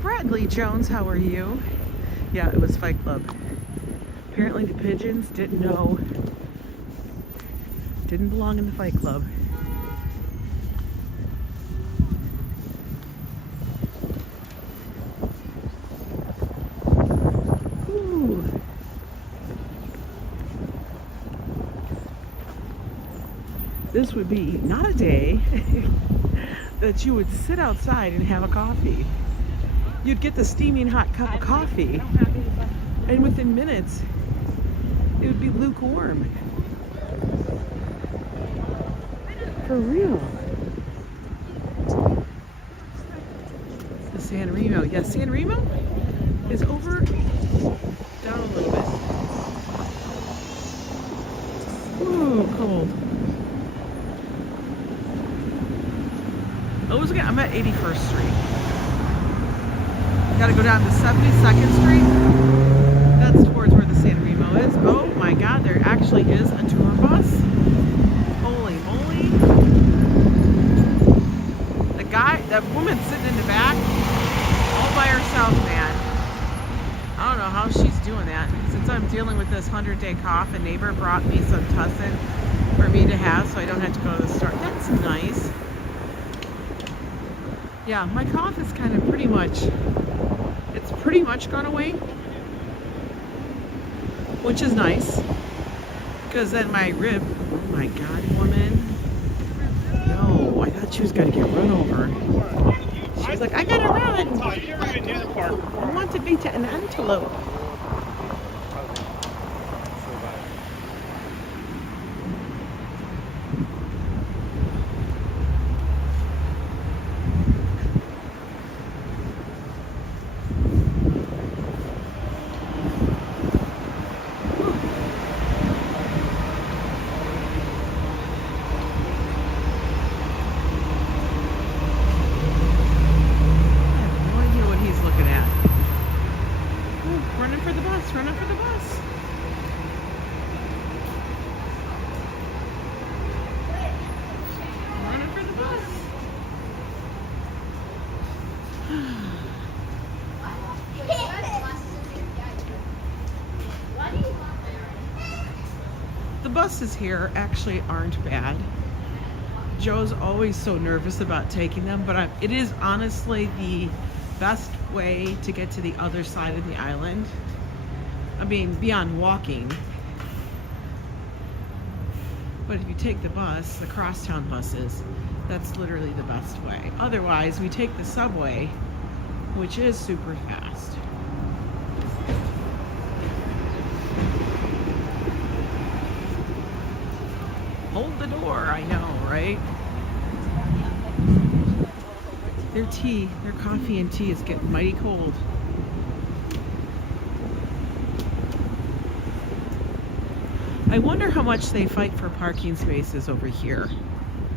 Bradley Jones, how are you? Yeah, it was Fight Club. Apparently the pigeons didn't know, didn't belong in the Fight Club. Ooh. This would be not a day that you would sit outside and have a coffee. You'd get the steaming hot cup of coffee, and within minutes, it would be lukewarm. For real. The San Remo. Yeah, San Remo is over, down a little bit. Ooh, cold. I'm at 81st Street. Gotta go down to 72nd Street. That's towards where the San Remo is. Oh my God, there actually is a tour bus. Holy moly. That woman sitting in the back, all by herself, man. I don't know how she's doing that. Since I'm dealing with this 100-day cough, a neighbor brought me some tussin for me to have so I don't have to go to the store. That's nice. Yeah, my cough is kind of pretty much gone away, which is nice, because then my rib, oh my God, woman, no, I thought she was going to get run over. She was like, I gotta run. I want to beat an antelope. Running for the bus. Running for the bus. The buses here actually aren't bad. Joe's always so nervous about taking them, but it is honestly the best way to get to the other side of the island. I mean, beyond walking. But if you take the bus, the crosstown buses, that's literally the best way. Otherwise, we take the subway, which is super fast. Hold the door, I know, right? Their coffee and tea is getting mighty cold. I wonder how much they fight for parking spaces over here.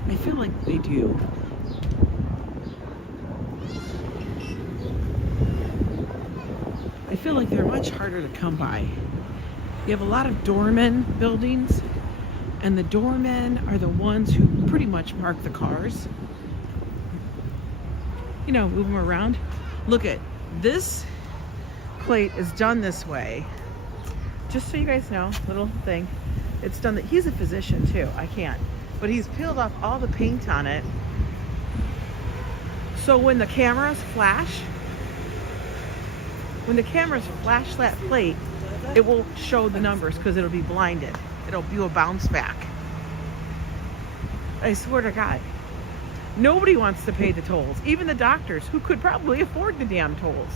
I feel like they do. I feel like they're much harder to come by. You have a lot of doorman buildings, and the doormen are the ones who pretty much park the cars. You know, move them around. Look at this plate is done this way. Just so you guys know, little thing. It's done that. He's a physician too. I can't. But he's peeled off all the paint on it. So when the cameras flash that plate, it will show the numbers because it'll be blinded. It'll do a bounce back. I swear to God. Nobody wants to pay the tolls. Even the doctors who could probably afford the damn tolls.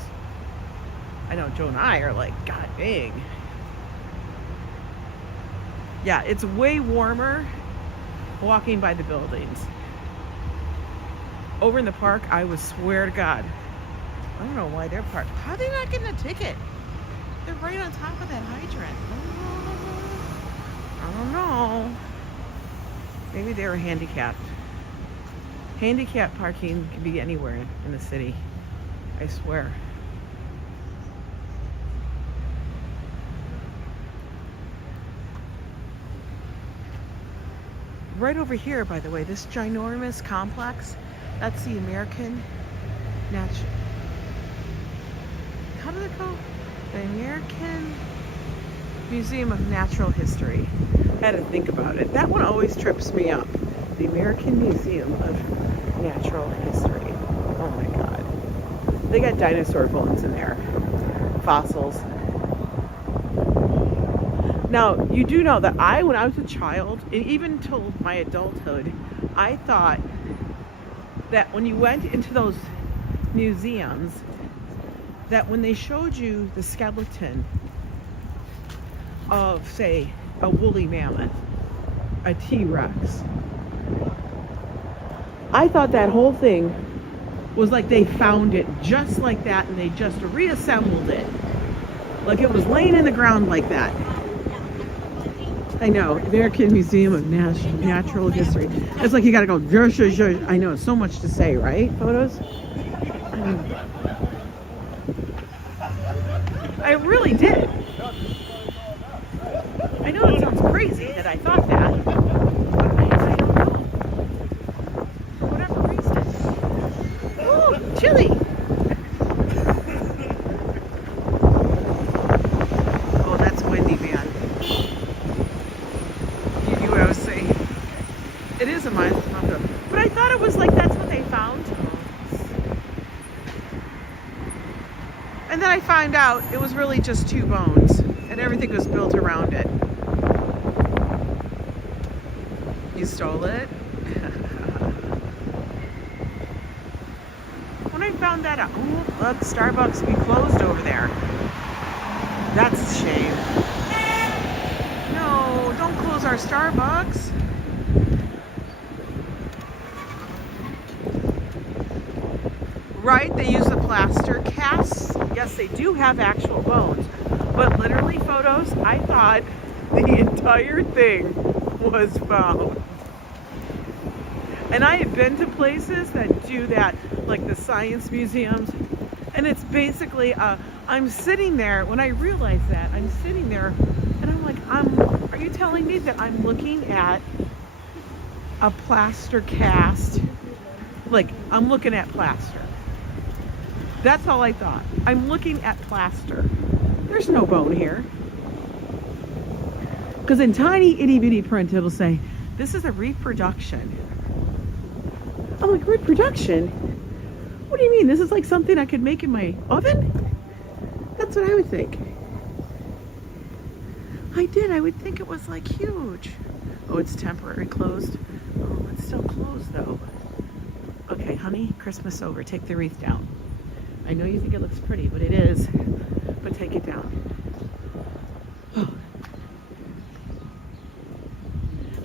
I know Joe and I are like, God dang. Yeah, it's way warmer walking by the buildings. Over in the park, I would swear to God, I don't know why they're parked. How are they not getting a ticket? They're right on top of that hydrant. I don't know. Maybe they were handicapped. Handicap parking can be anywhere in the city. I swear. Right over here, by the way, this ginormous complex, that's the American Natural... How did it go? The American Museum of Natural History. I had to think about it. That one always trips me up. The American Museum of Natural History. Oh my God. They got dinosaur bones in there. Fossils. Now, you do know that when I was a child, and even till my adulthood, I thought that when you went into those museums, that when they showed you the skeleton of, say, a woolly mammoth, a T-Rex, I thought that whole thing was like they found it just like that and they just reassembled it. Like it was laying in the ground like that. I know, American Museum of Natural History. It's like you gotta go, I know, so much to say, right? Photos? I really did. I know it sounds crazy that I thought that, but I don't know. For whatever reason. Oh, chilly! Oh, that's windy, man. You knew what I was saying. It is a mile, but I thought it was like that's what they found. And then I found out it was really just 2 bones, and everything was built around it. You stole it? When I found that out, oh, look, Starbucks, we closed over there. That's a shame. No, don't close our Starbucks. Right, they use the plaster casts. Yes, they do have actual bones. But literally, photos, I thought the entire thing was found. And I have been to places that do that, like the science museums. And it's basically, I'm sitting there, when I realized that, I'm sitting there and I'm like, are you telling me that I'm looking at a plaster cast? Like, I'm looking at plaster. That's all I thought. I'm looking at plaster. There's no bone here. Because in tiny itty bitty print, it'll say, this is a reproduction. I'm like, reproduction? What do you mean? This is like something I could make in my oven? That's what I would think. I would think it was like huge. Oh, it's temporary closed. Oh, it's still closed though. Okay, honey, Christmas over. Take the wreath down. I know you think it looks pretty, but it is. But take it down. Oh.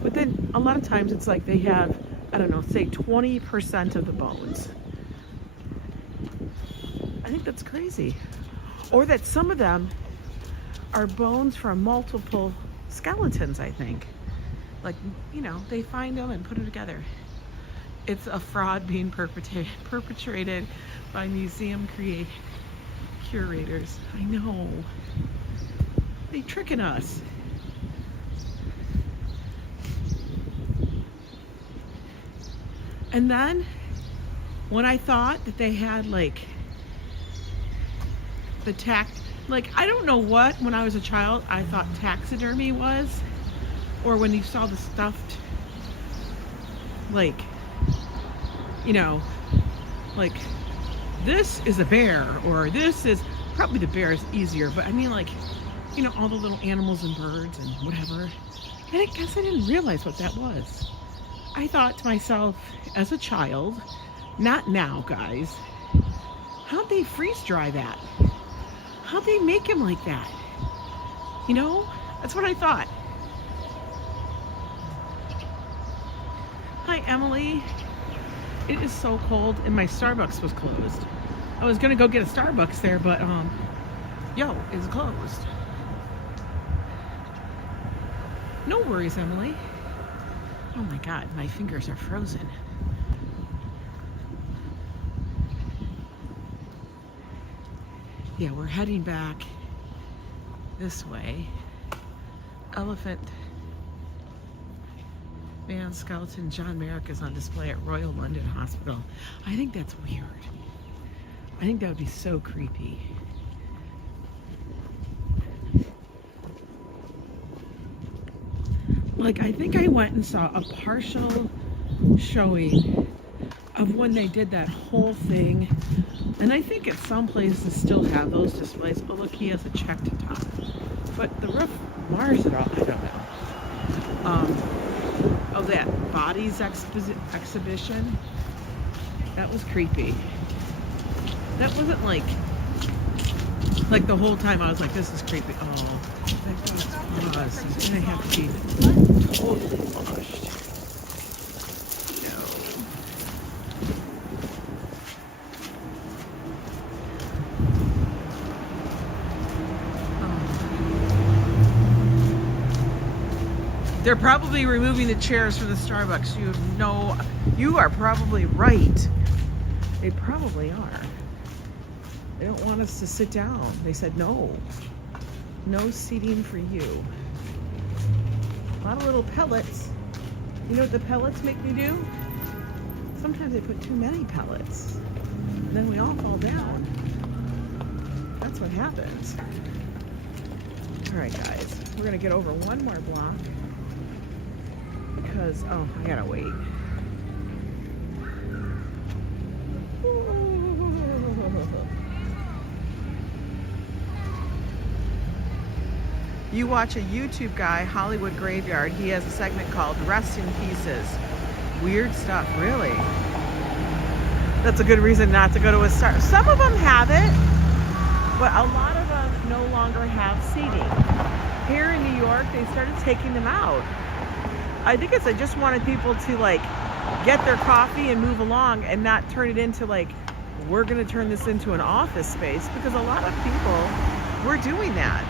But then a lot of times it's like they have, I don't know, say 20% of the bones. I think that's crazy. Or that some of them are bones from multiple skeletons, I think. Like, you know, they find them and put them together. It's a fraud being perpetrated by museum curators. I know. They're tricking us. And then when I thought that they had like the like I don't know what when I was a child I thought taxidermy was, or when you saw the stuffed, like, you know, like this is a bear, or this is probably the bear is easier, but I mean, like, you know, all the little animals and birds and whatever. I guess I didn't realize what that was. I thought to myself as a child, not now, guys, how'd they freeze dry that? How'd they make him like that? You know, that's what I thought. Hi, Emily. It is so cold and my Starbucks was closed. I was gonna go get a Starbucks there, but it's closed. No worries, Emily. Oh my God, my fingers are frozen. Yeah, we're heading back this way. Elephant Man skeleton John Merrick is on display at Royal London Hospital. I think that's weird. I think that would be so creepy. Like, I think I went and saw a partial showing of when they did that whole thing. And I think at some places still have those displays. Oh, look, he has a checked top. But the roof mars it all. I don't know. Oh, that bodies exhibition. That was creepy. That wasn't like the whole time I was like, this is creepy. Oh, that was. He's gonna have to be totally washed. No. They're probably removing the chairs from the Starbucks. You are probably right. They probably are. They don't want us to sit down. They said no seating for you. A lot of little pellets. You know what the pellets make me do? Sometimes they put too many pellets. And then we all fall down. That's what happens. All right, guys. We're gonna get over one more block because, oh, I gotta wait. You watch a YouTube guy, Hollywood Graveyard. He has a segment called Rest in Pieces. Weird stuff, really. That's a good reason not to go to a Star. Some of them have it, but a lot of them no longer have seating. Here in New York, they started taking them out. I think they just wanted people to like get their coffee and move along and not turn it into like, we're gonna turn this into an office space, because a lot of people were doing that.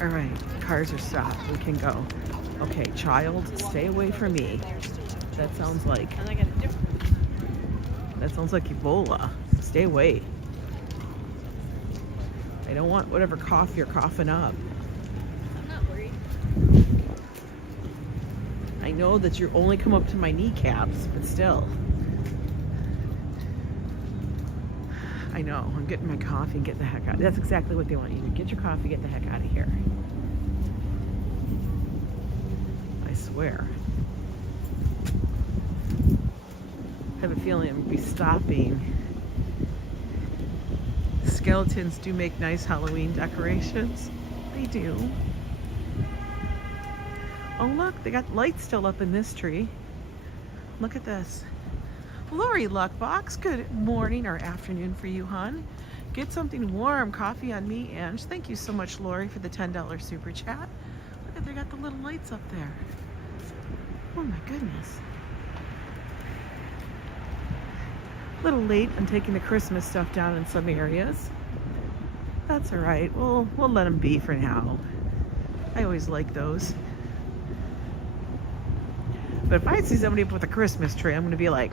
All right, cars are stopped. We can go. Okay, child, stay away from me. That sounds like Ebola. Stay away. I don't want whatever cough you're coughing up. I'm not worried. I know that you only come up to my kneecaps, but still. I know. I'm getting my coffee and get the heck out. That's exactly what they want you to do. Get your coffee, get the heck out of here. I swear. I have a feeling I'm going to be stopping. Skeletons do make nice Halloween decorations. They do. Oh look, they got lights still up in this tree. Look at this. Lori Luckbox, good morning or afternoon for you, hon. Get something warm, coffee on me, Ange. Thank you so much, Lori, for the $10 super chat. Look at, they got the little lights up there. Oh my goodness. A little late on taking the Christmas stuff down in some areas. That's all right. We'll let them be for now. I always like those. But if I see somebody up with a Christmas tree, I'm going to be like,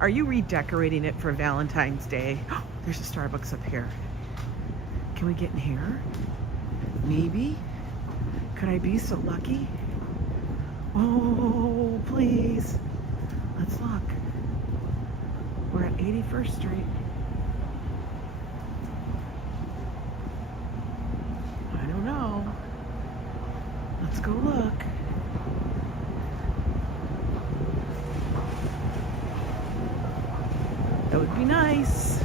are you redecorating it for Valentine's Day? Oh, there's a Starbucks up here. Can we get in here? Maybe? Could I be so lucky? Oh, please. Let's look. We're at 81st Street. I don't know. Let's go look. That would be nice.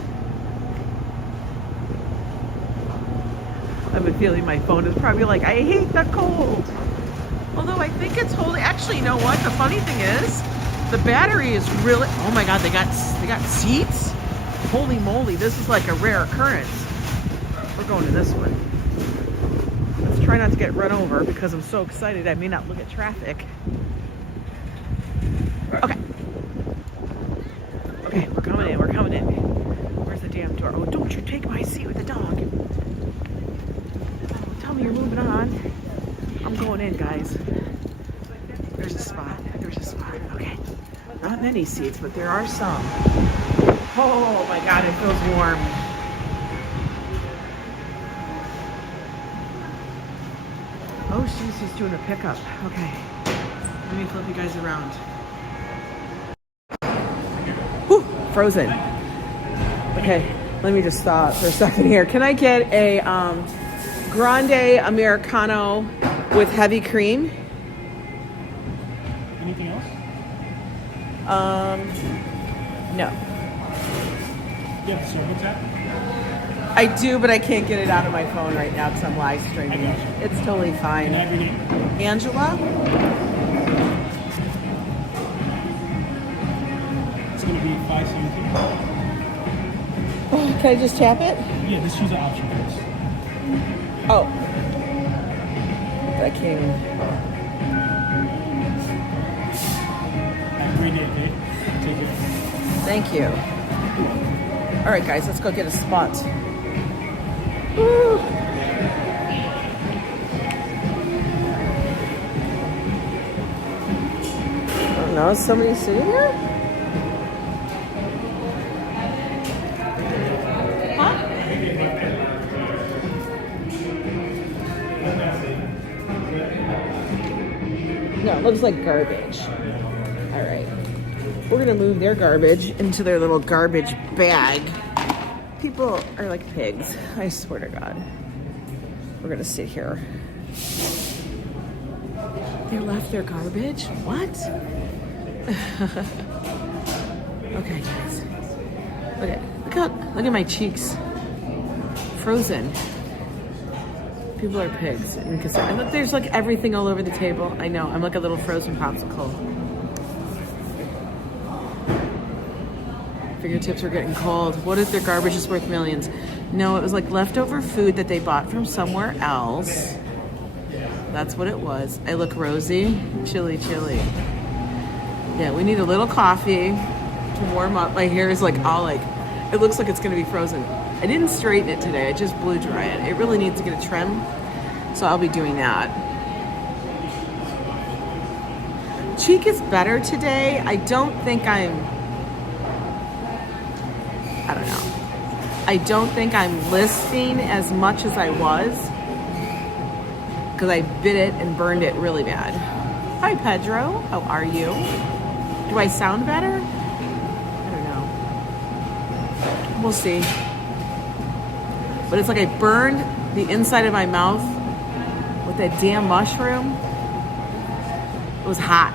I've been feeling my phone is probably like, I hate the cold. Although I think it's holding. Actually, you know what? The funny thing is, the battery is really. Oh my God, they got seats. Holy moly, this is like a rare occurrence. We're going to this one. Let's try not to get run over because I'm so excited I may not look at traffic. Okay. Okay, we're coming in. We're coming in. Where's the damn door? Oh, don't you take my seat with the dog. Tell me you're moving on. I'm going in, guys. There's a spot. There's a spot. Okay. Not many seats, but there are some. Oh my God, it feels warm. Oh, she's doing a pickup. Okay. Let me flip you guys around. Whew, frozen. Okay, let me just stop for a second here. Can I get a grande Americano with heavy cream? Anything else? No. You have the Service app? I do, but I can't get it out of my phone right now because I'm live streaming. I got you. It's totally And fine. every day? Angela? It's going to be 517. Oh, can I just tap it? Yeah, just choose the option first. Oh. I can't even. Have a great day, okay? Take care. Thank you. All right, guys, let's go get a spot. Woo. Oh no, is somebody sitting here? Huh? No, it looks like garbage. All right. We're gonna move their garbage into their little garbage bag. People are like pigs, I swear to God. We're gonna sit here. They left their garbage? What? Okay, guys. Look at my cheeks. Frozen. People are pigs. And look, there's like everything all over the table. I know, I'm like a little frozen popsicle. Fingertips are getting cold. What if their garbage is worth millions? No, it was like leftover food that they bought from somewhere else. That's what it was. I look rosy. Chilly. Yeah, we need a little coffee to warm up. My hair is like all like, it looks like it's gonna be frozen. I didn't straighten it today. I just blew dry it. It really needs to get a trim. So I'll be doing that. Cheek is better today. I don't think I don't know. I don't think I'm lisping as much as I was because I bit it and burned it really bad. Hi, Pedro. How are you? Do I sound better? I don't know. We'll see. But it's like I burned the inside of my mouth with that damn mushroom. It was hot.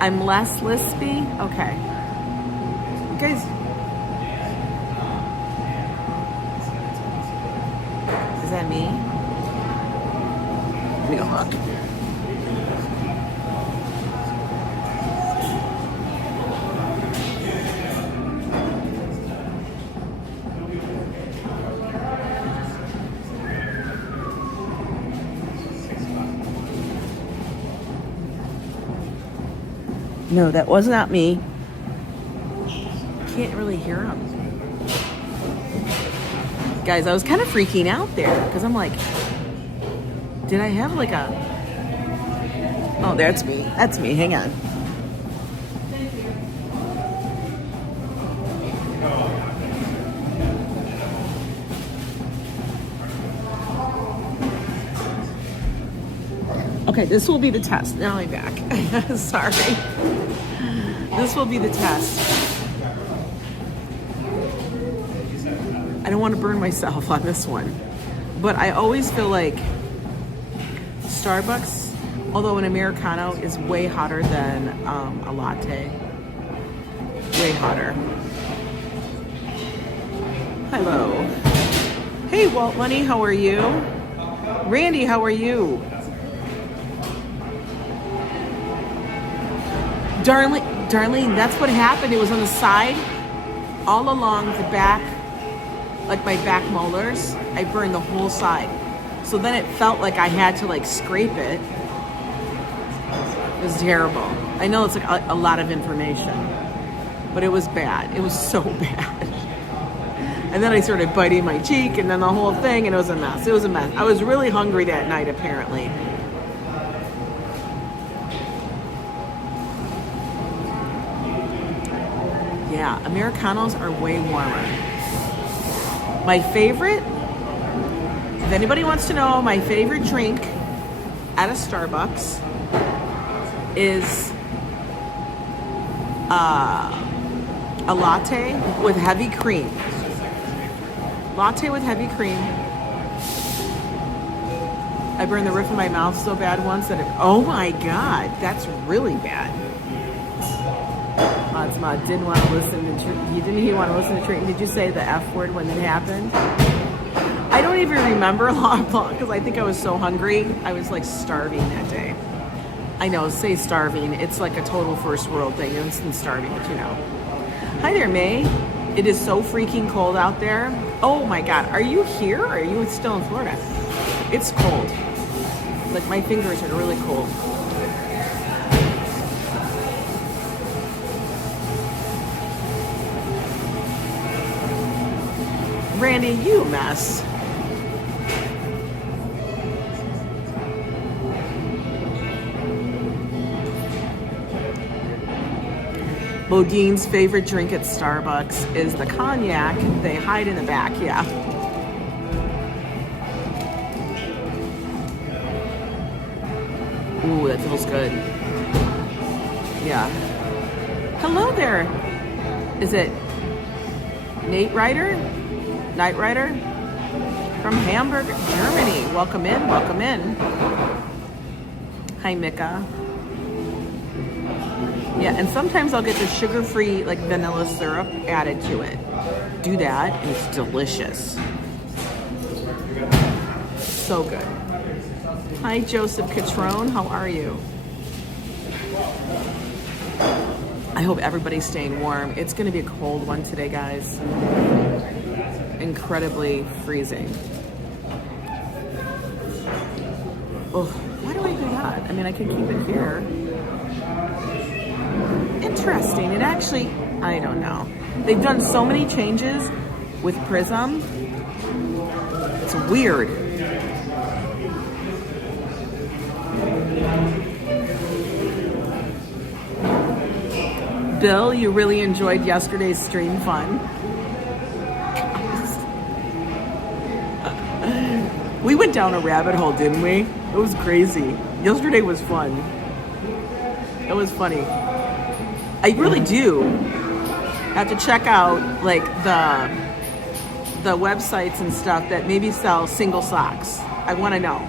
I'm less lispy. Okay. You guys. Is that me? Let me go look. No, that was not me. Can't really hear him. Guys, I was kind of freaking out there because I'm like, did I have like a... Oh, that's me. That's me. Hang on. Okay, this will be the test. Now I'm back. Sorry. This will be the test. I don't want to burn myself on this one. But I always feel like Starbucks, although an Americano is way hotter than a latte. Way hotter. Hello. Hey, Walt Money, how are you? Randy, how are you? Darlene, that's what happened. It was on the side, all along the back, like my back molars. I burned the whole side. So then it felt like I had to like scrape it. It was terrible. I know it's like a lot of information, but it was bad. It was so bad. And then I started biting my cheek and then the whole thing, and it was a mess. It was a mess. I was really hungry that night, apparently. Yeah, Americanos are way warmer. My favorite, if anybody wants to know, my favorite drink at a Starbucks is a latte with heavy cream. Latte with heavy cream. I burned the roof of my mouth so bad once that oh my God, that's really bad. Mods didn't want to listen to he want to listen to Triton. Did you say the F word when it happened? I don't even remember a lot because I think I was so hungry. I was like starving that day. I know, say starving. It's like a total first world thing. It's been starving, but you know. Hi there, May. It is so freaking cold out there. Oh my God, are you here or are you still in Florida? It's cold. Like my fingers are really cold. Randy, you mess. Bodine's favorite drink at Starbucks is the cognac. They hide in the back, yeah. Ooh, that feels good. Yeah. Hello there. Is it Nate Ryder? Night Rider? From Hamburg, Germany. Welcome in, welcome in. Hi, Mika. Yeah, and sometimes I'll get the sugar-free, like, vanilla syrup added to it. Do that, and it's delicious. So good. Hi, Joseph Catrone. How are you? I hope everybody's staying warm. It's going to be a cold one today, guys. Incredibly freezing. Oh, why do I do that? I mean, I can keep it here. Interesting. It actually, I don't know. They've done so many changes with Prism. It's weird. Bill, you really enjoyed yesterday's stream fun. We went down a rabbit hole, didn't we? It was crazy. Yesterday was fun. It was funny. I really do have to check out like the websites and stuff that maybe sell single socks. I want to know.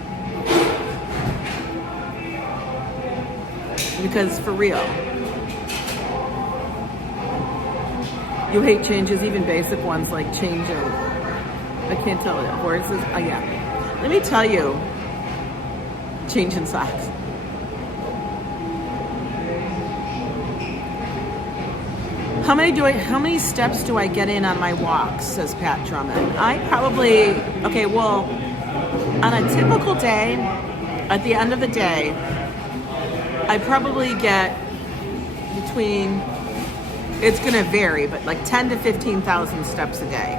Because for real. You hate changes, even basic ones like changing. I can't tell it. Horses. Oh yeah. Let me tell you. Changing socks. How many steps do I get in on my walks, says Pat Drummond. I probably, okay, well, on a typical day, at the end of the day, I probably get between, it's gonna vary, but like 10 to 15,000 steps a day.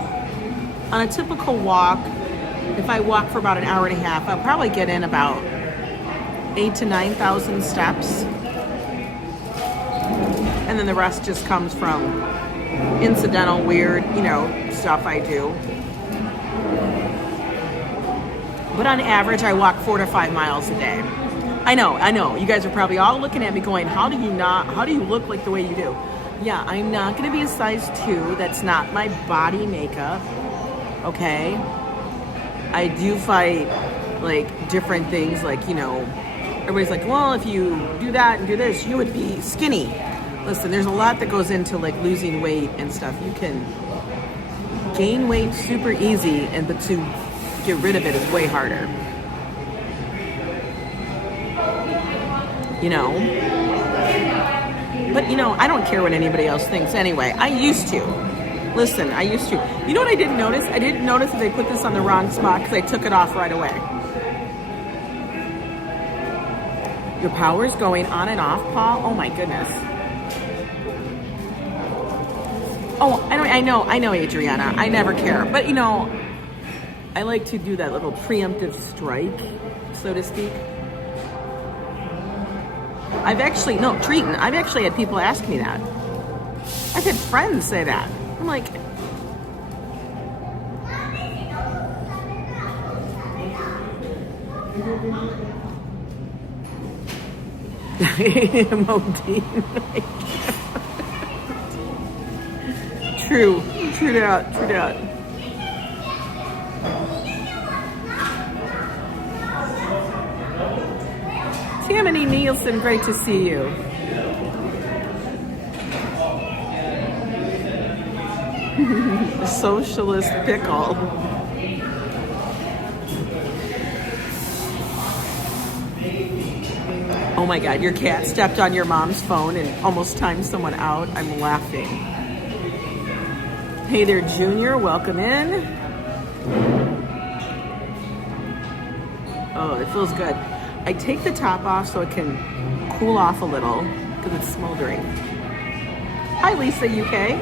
On a typical walk, if I walk for about an hour and a half, I'll probably get in about 8 to 9,000 steps. And then the rest just comes from incidental, weird, stuff I do. But on average, I walk 4 to 5 miles a day. I know. You guys are probably all looking at me going, how do you look like the way you do? Yeah, I'm not going to be a size 2. That's not my body makeup. Okay? I do fight, like, different things, like, everybody's like, well, if you do that and do this, you would be skinny. Listen, there's a lot that goes into like losing weight and stuff. You can gain weight super easy, but to get rid of it is way harder. But I don't care what anybody else thinks anyway. I used to. Listen, I used to. You know what I didn't notice? I didn't notice that they put this on the wrong spot because I took it off right away. Your power's going on and off, Paul? Oh my goodness. Oh, I know, Adriana. I never care. But, I like to do that little preemptive strike, so to speak. Treating. I've actually had people ask me that. I've had friends say that. I'm like... Modine. True that. Tammany Nielsen, great to see you. Socialist pickle. Oh my God, your cat stepped on your mom's phone and almost timed someone out. I'm laughing. Hey there, Junior, welcome in. Oh, it feels good. I take the top off so it can cool off a little because it's smoldering. Hi, Lisa, UK.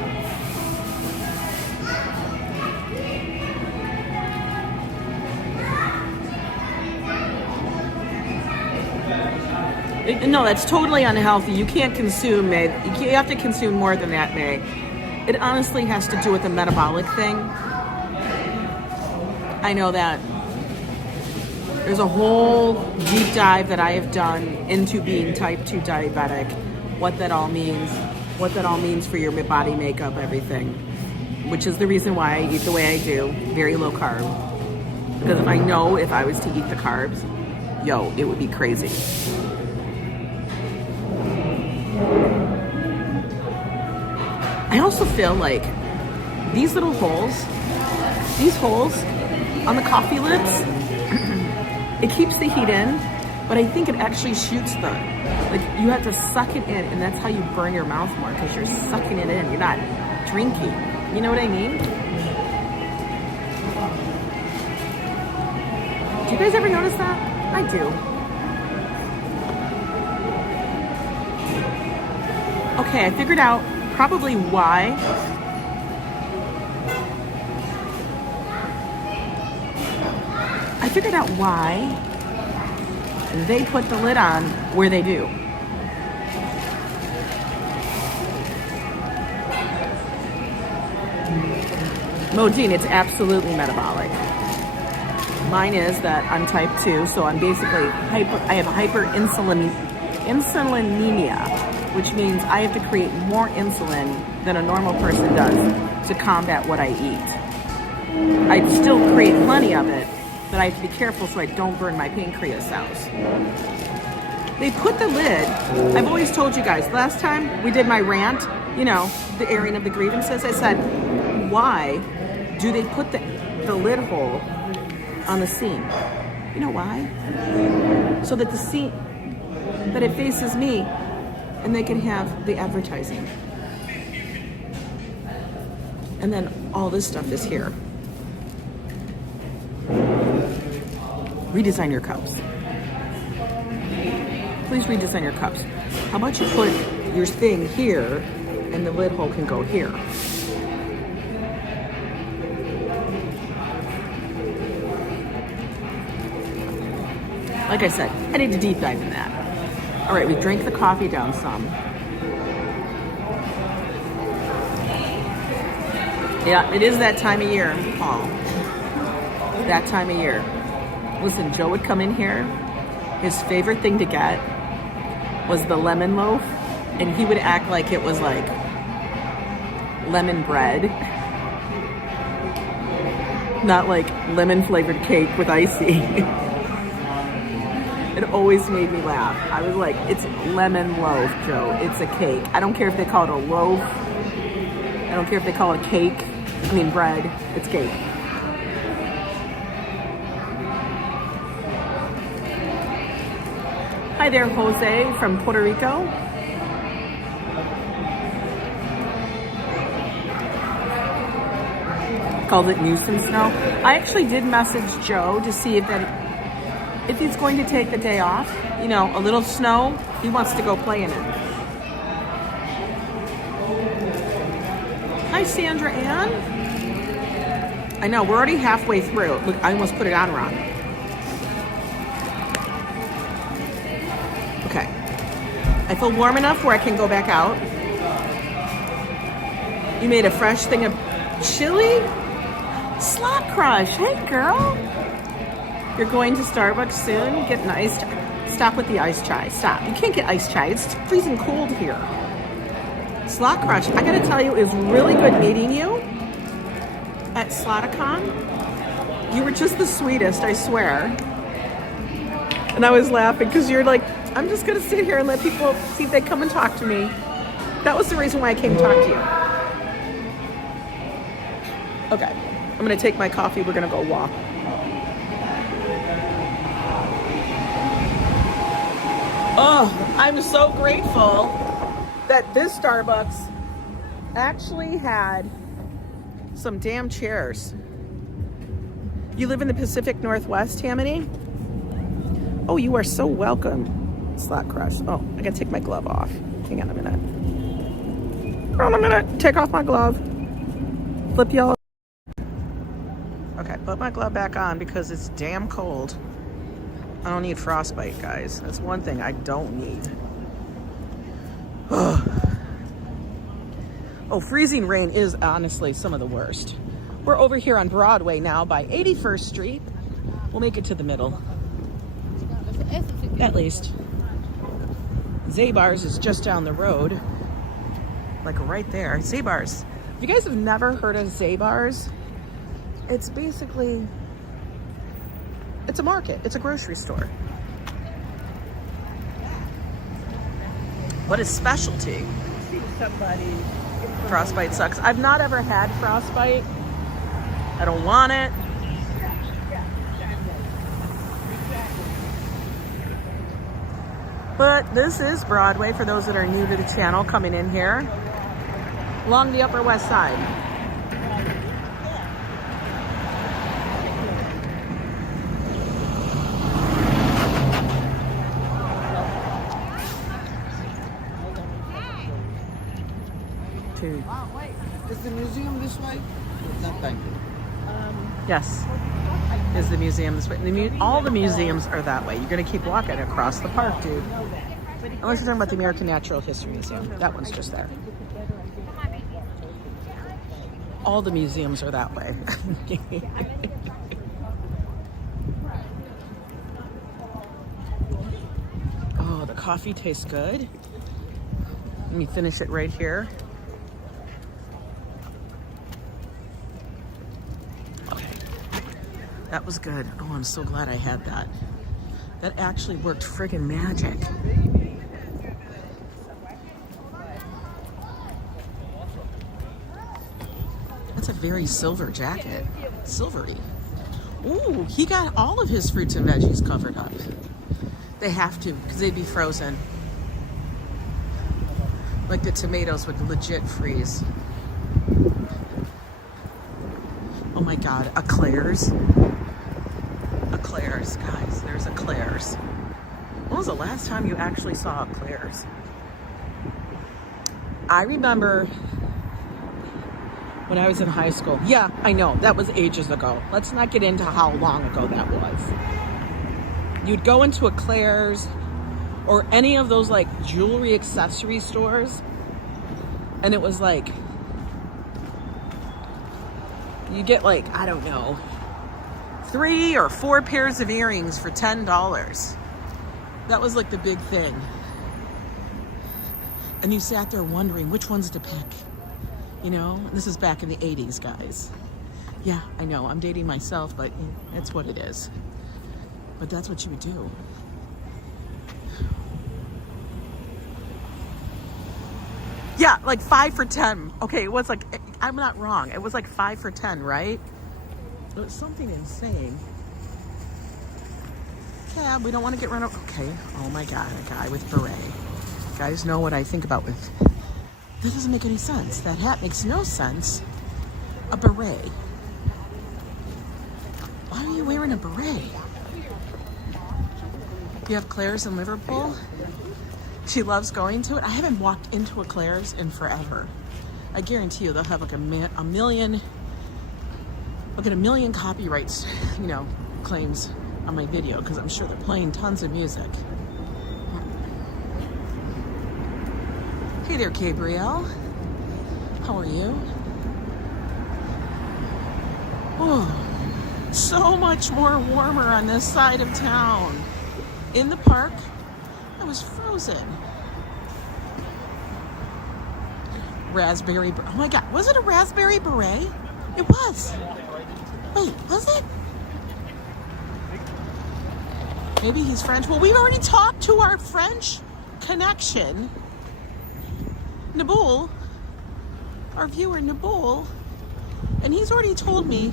No, that's totally unhealthy. You can't consume it. You have to consume more than that, May. It honestly has to do with a metabolic thing. I know that. There's a whole deep dive that I have done into being type 2 diabetic, what that all means for your body makeup, everything, which is the reason why I eat the way I do, very low carb. Because I know if I was to eat the carbs, it would be crazy. I also feel like these little holes, on the coffee lids, it keeps the heat in, but I think it actually shoots you have to suck it in, and that's how you burn your mouth more, because you're sucking it in. You're not drinking. You know what I mean? Do you guys ever notice that? I do. Okay, I figured out probably why they put the lid on where they do. Modine, it's absolutely metabolic. Mine is that I'm type 2, so I'm basically I have insulinemia, which means I have to create more insulin than a normal person does to combat what I eat. I still create plenty of it, but I have to be careful so I don't burn my pancreas cells. They put the lid, I've always told you guys, last time we did my rant, the airing of the grievances, I said, why do they put the lid hole on the seam? You know why? So that that it faces me and they can have the advertising. And then all this stuff is here. Redesign your cups. Please redesign your cups. How about you put your thing here and the lid hole can go here? Like I said, I need to deep dive in that. All right, we drank the coffee down some. Yeah, it is that time of year, Paul. That time of year. Listen, Joe would come in here. His favorite thing to get was the lemon loaf, and he would act like it was like lemon bread, not like lemon flavored cake with icy. It always made me laugh. I was like, it's lemon loaf, Joe. It's a cake. I don't care if they call it a loaf. I don't care if they call it cake. Bread. It's cake. Hi there, Jose from Puerto Rico. Called it nuisance snow. I actually did message Joe to see if he's going to take the day off, a little snow, he wants to go play in it. Hi, Sandra Ann. I know, we're already halfway through. Look, I almost put it on wrong. Okay. I feel warm enough where I can go back out. You made a fresh thing of chili? Slot Crush, hey girl. You're going to Starbucks soon? Get an iced chai. Stop with the iced chai. Stop. You can't get iced chai. It's freezing cold here. Slot Crush, I gotta tell you, it was really good meeting you at Sloticon. You were just the sweetest, I swear. And I was laughing because you're like, I'm just gonna sit here and let people see if they come and talk to me. That was the reason why I came to talk to you. Okay, I'm gonna take my coffee. We're gonna go walk. Oh, I'm so grateful that this Starbucks actually had some damn chairs. You live in the Pacific Northwest, Tammany? Oh, you are so welcome. Slot crush. Oh, I gotta take my glove off. Hang on a minute. Hold on a minute. Take off my glove. Flip y'all. Okay, put my glove back on because it's damn cold. I don't need frostbite, guys. That's one thing I don't need. Oh, freezing rain is honestly some of the worst. We're over here on Broadway now by 81st Street. We'll make it to the middle. At least. Zabar's is just down the road. Like right there. Zabar's. If you guys have never heard of Zabar's, it's basically, it's a market. It's a grocery store. What is specialty? Somebody. Frostbite sucks. I've not ever had frostbite. I don't want it. But this is Broadway for those that are new to the channel coming in here. Along the Upper West Side. Is the museum this way? No, thank you. Yes. Is the museum this way? All the museums are that way. You're going to keep walking across the park, dude. Unless you're talking about the American Natural History Museum. That one's just there. All the museums are that way. Oh, the coffee tastes good. Let me finish it right here. Okay. That was good. Oh, I'm so glad I had that. That actually worked friggin' magic. That's a very silver jacket. Silvery. Ooh, he got all of his fruits and veggies covered up. They have to, because they'd be frozen. Like the tomatoes would legit freeze. Oh my God, a Claire's. A Claire's, guys, there's a Claire's. When was the last time you actually saw a Claire's? I remember when I was in high school. Yeah, I know, that was ages ago. Let's not get into how long ago that was. You'd go into a Claire's or any of those like jewelry accessory stores, and it was like, you get like, I don't know, 3 or 4 pairs of earrings for $10. That was like the big thing. And you sat there wondering which ones to pick. You know, this is back in the 80s, guys. Yeah, I know, I'm dating myself, but it's what it is. But that's what you would do. Yeah, like 5 for 10. Okay, it was like, I'm not wrong. It was like 5 for 10, right? It was something insane. Cab, we don't want to get run over. Okay, oh my God, a guy with beret. You guys know what I think about with, that doesn't make any sense. That hat makes no sense. A beret. Why are you wearing a beret? You have Claire's in Liverpool? She loves going to it. I haven't walked into a Claire's in forever. I guarantee you they'll have like a million, look at a million copyrights, you know, claims on my video, because I'm sure they're playing tons of music. Hey there, Gabrielle. How are you? Oh, so much more warmer on this side of town. In the park, I was frozen. Raspberry, oh my God, was it a raspberry beret? It was. Wait, was it? Maybe he's French. Well, we've already talked to our French connection. Naboul, our viewer Naboul, And he's already told me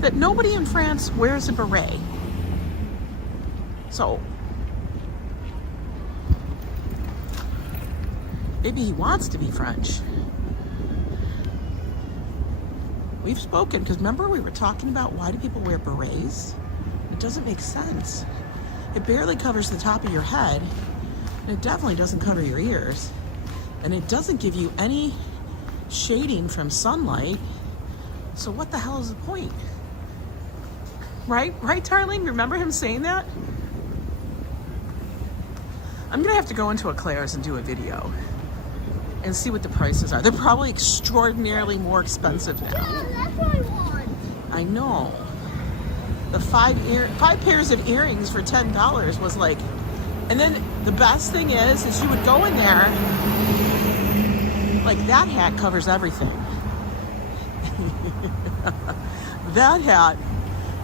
that nobody in France wears a beret. So maybe he wants to be French. We've spoken, because remember we were talking about why do people wear berets? It doesn't make sense. It barely covers the top of your head, and it definitely doesn't cover your ears, and it doesn't give you any shading from sunlight. So what the hell is the point? Right, Darlene? Remember him saying that? I'm gonna have to go into a Claire's and do a video and see what the prices are. They're probably extraordinarily more expensive now. Yeah, that's what I want. I know. The five pairs of earrings for $10 was like, and then the best thing is you would go in there, like that hat covers everything. That hat,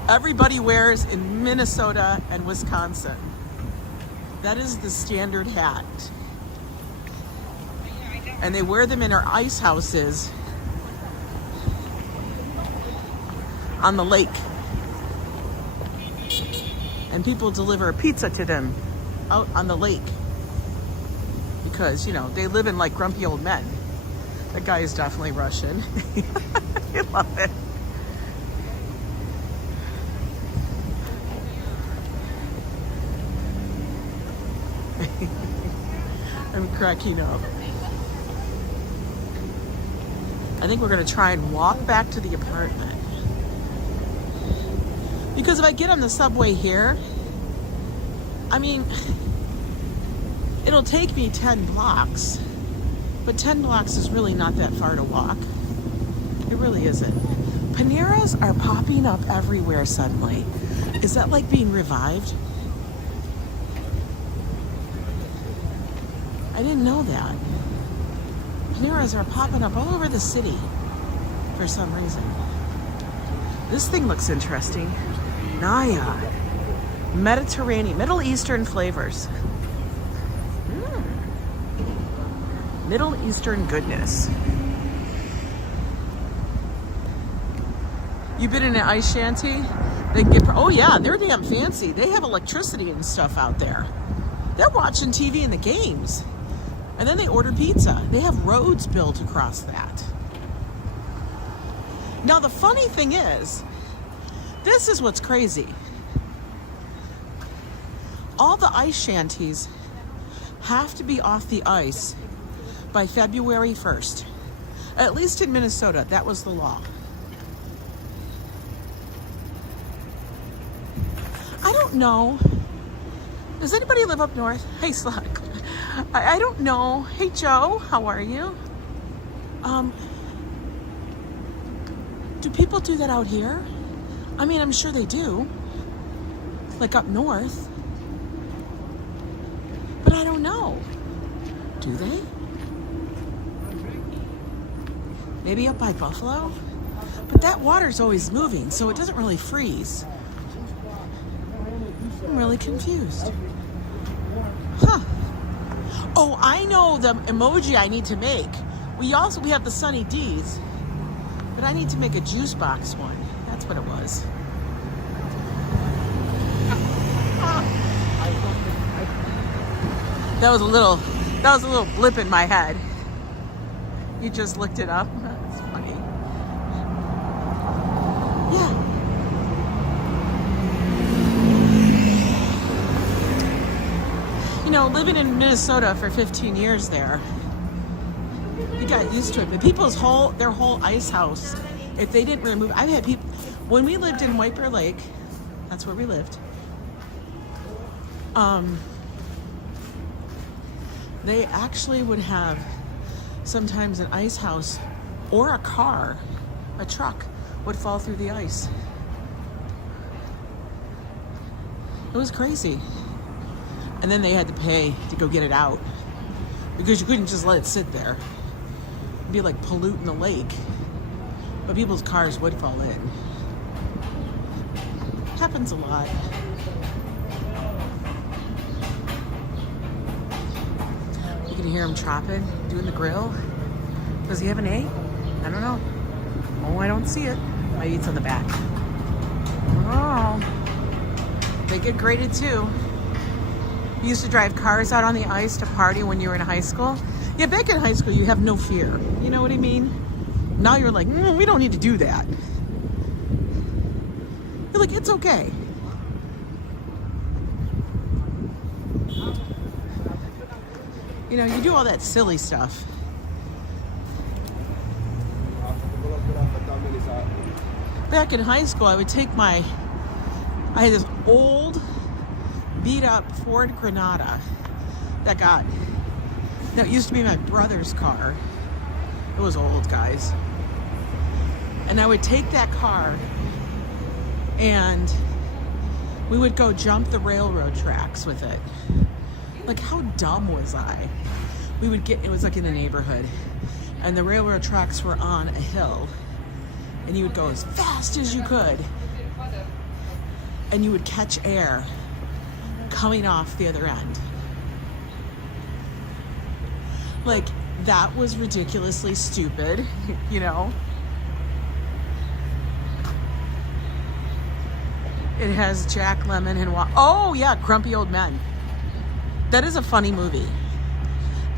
everybody wears in Minnesota and Wisconsin. That is the standard hat. And they wear them in our ice houses on the lake. And people deliver a pizza to them out on the lake. Because, you know, they live in like grumpy old men. That guy is definitely Russian. I love it. I'm cracking up. I think we're gonna try and walk back to the apartment. Because if I get on the subway here, I mean, it'll take me 10 blocks, but 10 blocks is really not that far to walk. It really isn't. Paneras are popping up everywhere suddenly. Is that like being revived? I didn't know that. Paneras are popping up all over the city for some reason. This thing looks interesting. Naya. Mediterranean, Middle Eastern flavors. Middle Eastern goodness. You been in an ice shanty? They can get, oh yeah, they're damn fancy. They have electricity and stuff out there. They're watching TV in the games. And then they order pizza. They have roads built across that. Now the funny thing is, this is what's crazy. All the ice shanties have to be off the ice by February 1st. At least in Minnesota, that was the law. I don't know. Does anybody live up north? Hey, Slack. I don't know. Hey, Joe, how are you? Do people do that out here? I mean, I'm sure they do. Like up north. But I don't know. Do they? Maybe up by Buffalo? But that water's always moving, so it doesn't really freeze. I'm really confused. Huh. Oh, I know the emoji I need to make. We have the Sunny D's, but I need to make a juice box one. That's what it was. That was a little blip in my head. You just looked it up. That's funny. Yeah. You know, living in Minnesota for 15 years there, you got used to it. But their whole ice house, if they didn't remove, I've had people, when we lived in White Bear Lake, that's where we lived, they actually would have sometimes an ice house or a car, a truck would fall through the ice. It was crazy. And then they had to pay to go get it out because you couldn't just let it sit there. It'd be like polluting the lake. But people's cars would fall in. Happens a lot. You can hear him chopping, doing the grill. Does he have an A? I don't know. Oh, I don't see it. Maybe it's on the back. Oh, they get graded too. You used to drive cars out on the ice to party when you were in high school. Yeah, back in high school, you have no fear. You know what I mean? Now you're like, we don't need to do that. You're like, it's okay. You know, you do all that silly stuff. Back in high school, I would take I had this old, beat up Ford Granada that used to be my brother's car. It was old, guys. And I would take that car and we would go jump the railroad tracks with it. Like, how dumb was I? It was like in the neighborhood, and the railroad tracks were on a hill, and you would go as fast as you could, and you would catch air coming off the other end. Like, that was ridiculously stupid, you know? It has Jack Lemmon and oh yeah, Grumpy Old Men. That is a funny movie.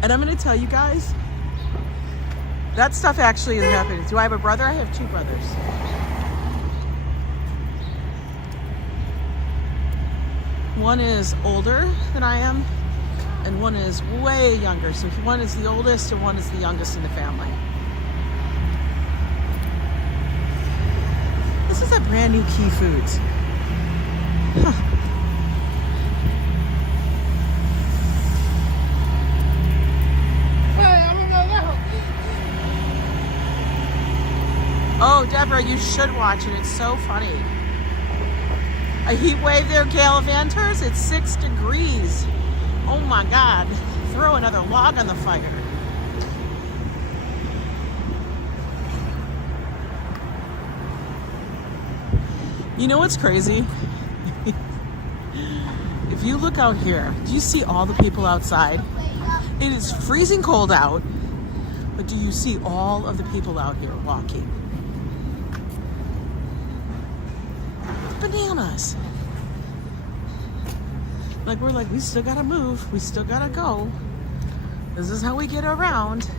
And I'm gonna tell you guys, that stuff actually is happening. Do I have a brother? I have two brothers. One is older than I am, and one is way younger. So one is the oldest and one is the youngest in the family. This is a brand new Key Foods. Huh. Oh, Deborah, you should watch it. It's so funny. A heat wave there, Gallivanters. It's 6 degrees. Oh my God. Throw another log on the fire. You know what's crazy? If you look out here, do you see all the people outside? It is freezing cold out, but do you see all of the people out here walking? Bananas. Like, we're like, we still gotta move, we still gotta go. This is how we get around.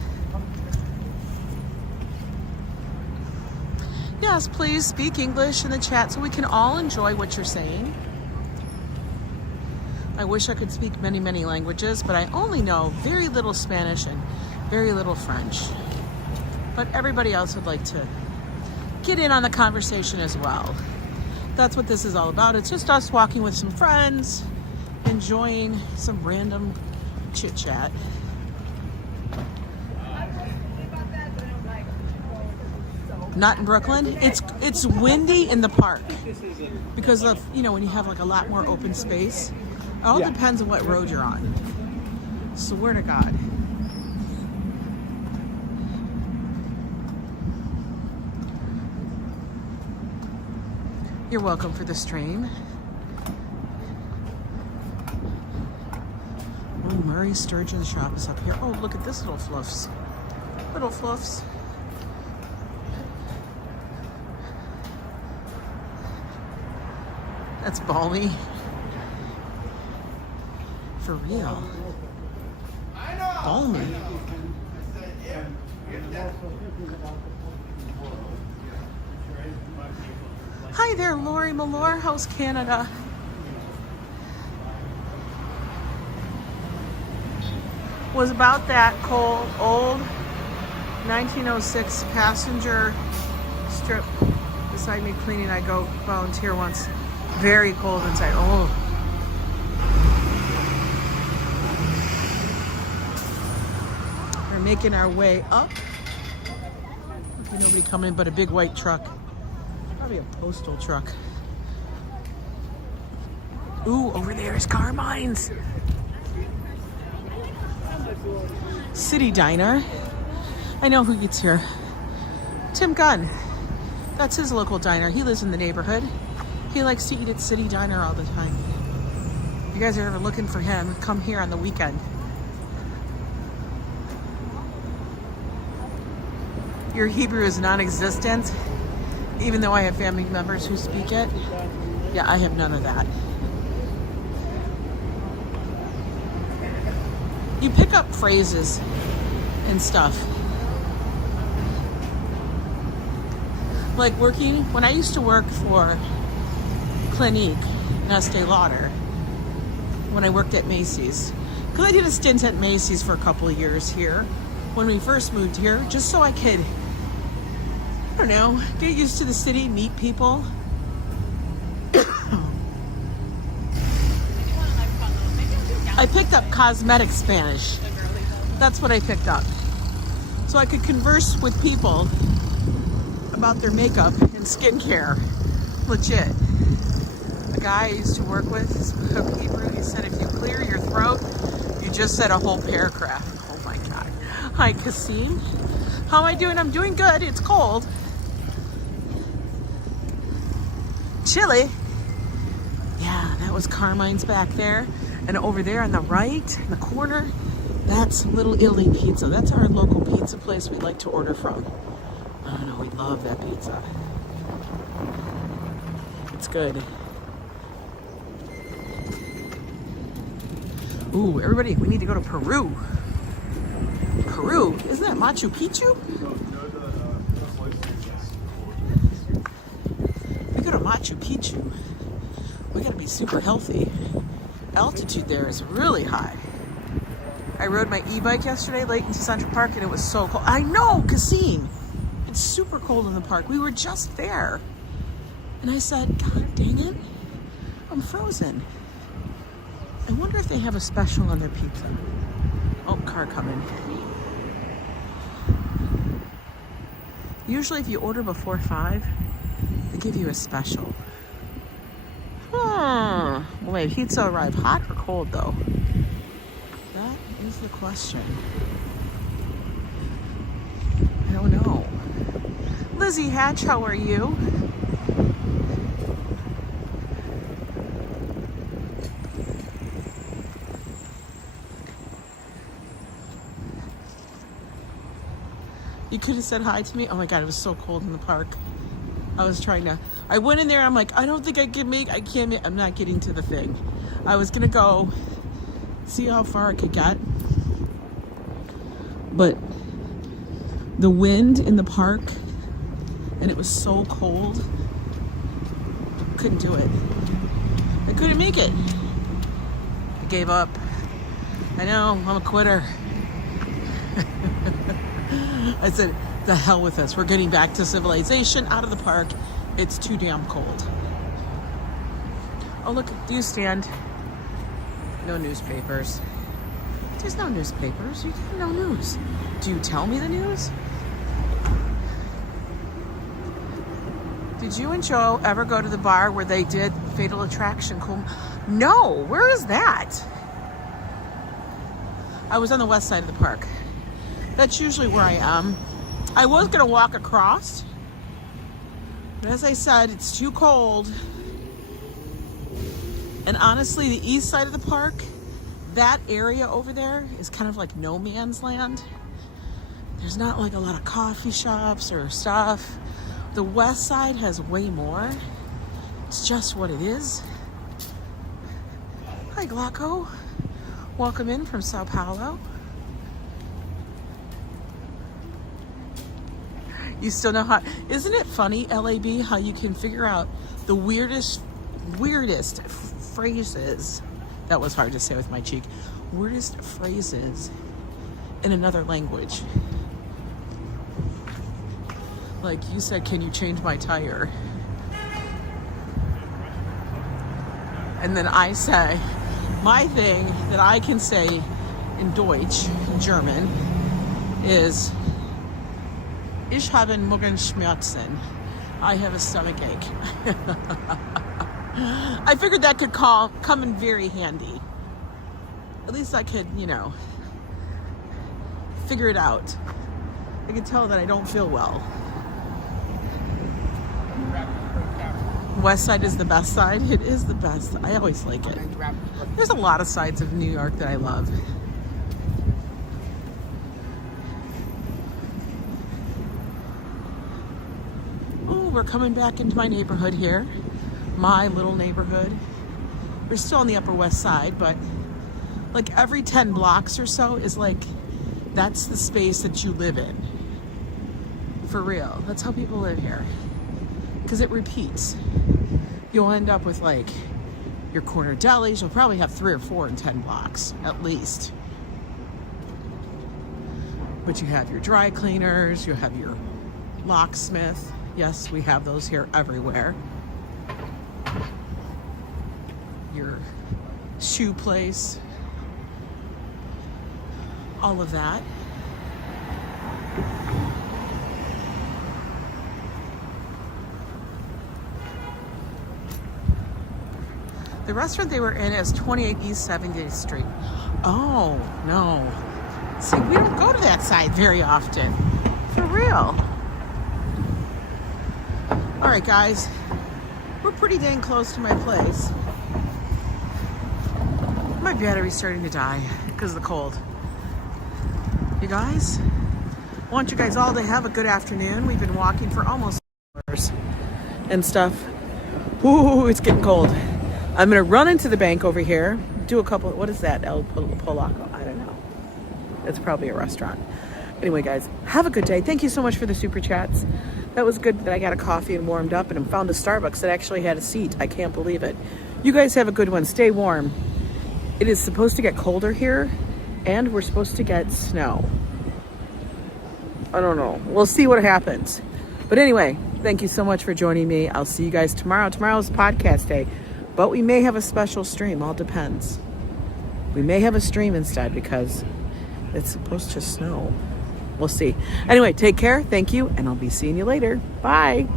Yes, please speak English in the chat so we can all enjoy what you're saying. I wish I could speak many, many languages, but I only know very little Spanish and very little French. But everybody else would like to get in on the conversation as well. That's what this is all about. It's just us walking with some friends, enjoying some random chit chat. Not in Brooklyn. It's windy in the park because of, you know, when you have like a lot more open space. It all depends on what road you're on. Swear to God. You're welcome for the stream. Oh, Murray Sturgeon's shop is up here. Oh, look at this little fluffs. Little fluffs. That's balmy. For real. Balmy. Hi there, Lori Malore. How's Canada? Was about that cold, old 1906 passenger strip beside me cleaning. I go volunteer once. Very cold inside. Oh. We're making our way up. Okay, nobody coming but a big white truck. Probably a postal truck. Ooh, over there is Carmine's. City Diner. I know who gets here. Tim Gunn. That's his local diner. He lives in the neighborhood. He likes to eat at City Diner all the time. If you guys are ever looking for him, come here on the weekend. your Hebrew is non-existent, even though I have family members who speak it. Yeah, I have none of that. You pick up phrases and stuff. Like working, when I used to work for Clinique, Estee Lauder, when I worked at Macy's, because I did a stint at Macy's for a couple of years here when we first moved here, just so I could, I don't know, get used to the city, meet people. I picked up cosmetic Spanish. That's what I picked up. So I could converse with people about their makeup and skincare. Legit. The guy I used to work with spoke Hebrew. He said if you clear your throat, you just said a whole paragraph. Oh my God. Hi, Kasim. How am I doing? I'm doing good. It's cold. Chilly. Yeah, that was Carmine's back there. And over there on the right, in the corner, that's Little Italy Pizza. That's our local pizza place we like to order from. I don't know, we love that pizza. It's good. Ooh, everybody, we need to go to Peru. Peru, isn't that Machu Picchu? We go to Machu Picchu. We gotta be super healthy. Altitude there is really high. I rode my e-bike yesterday late into Central Park and it was so cold. I know, Kasim. It's super cold in the park. We were just there. And I said, God dang it, I'm frozen. I wonder if they have a special on their pizza. Oh, car coming. Usually if you order before 5, they give you a special. Will my pizza arrive hot or cold though? That is the question. I don't know. Lizzie Hatch, how are you? You could have said hi to me. Oh my God, it was so cold in the park. I went in there, I'm like, I don't think I'm not getting to the thing. I was gonna go see how far I could get. But the wind in the park, and it was so cold, couldn't do it. I couldn't make it. I gave up. I know, I'm a quitter. I said, the hell with us. We're getting back to civilization, out of the park. It's too damn cold. Oh, look, newsstand. No newspapers. There's no newspapers. You have no news. Do you tell me the news? Did you and Joe ever go to the bar where they did Fatal Attraction? No, where is that? I was on the west side of the park. That's usually where I am. I was gonna walk across, but as I said, it's too cold. And honestly, the east side of the park, that area over there is kind of like no man's land. There's not like a lot of coffee shops or stuff. The west side has way more. It's just what it is. Hi, Glauco. Welcome in from Sao Paulo. You still know how, isn't it funny, LAB, how you can figure out the weirdest phrases, that was hard to say with my cheek, weirdest phrases in another language. Like you said, can you change my tire? And then I say, my thing that I can say in Deutsch, in German, is Ich habe Magenschmerzen. I have a stomach ache. I figured that could come in very handy. At least I could, figure it out. I can tell that I don't feel well. West side is the best side. It is the best. I always like it. There's a lot of sides of New York that I love. we're coming back into my neighborhood here. My little neighborhood. We're still on the Upper West Side, but like every 10 blocks or so is like, that's the space that you live in. For real. That's how people live here. Because it repeats. You'll end up with like your corner delis. You'll probably have 3 or 4 in 10 blocks, at least. But you have your dry cleaners, you have your locksmith. Yes, we have those here everywhere. Your shoe place. All of that. The restaurant they were in is 28 East 70th Street. Oh, no. See, we don't go to that side very often. For real. All right, guys. We're pretty dang close to my place. My battery's starting to die because of the cold. You guys, I want you guys all to have a good afternoon. We've been walking for almost hours and stuff. Ooh, it's getting cold. I'm gonna run into the bank over here, do a couple, what is that, El Polaco? I don't know. It's probably a restaurant. Anyway, guys, have a good day. Thank you so much for the super chats. That was good that I got a coffee and warmed up and found a Starbucks that actually had a seat. I can't believe it. You guys have a good one. Stay warm. It is supposed to get colder here, and we're supposed to get snow. I don't know. We'll see what happens. But anyway, thank you so much for joining me. I'll see you guys tomorrow. Tomorrow's podcast day, but we may have a special stream. All depends. We may have a stream instead because it's supposed to snow. We'll see. Anyway, take care. Thank you, and I'll be seeing you later. Bye.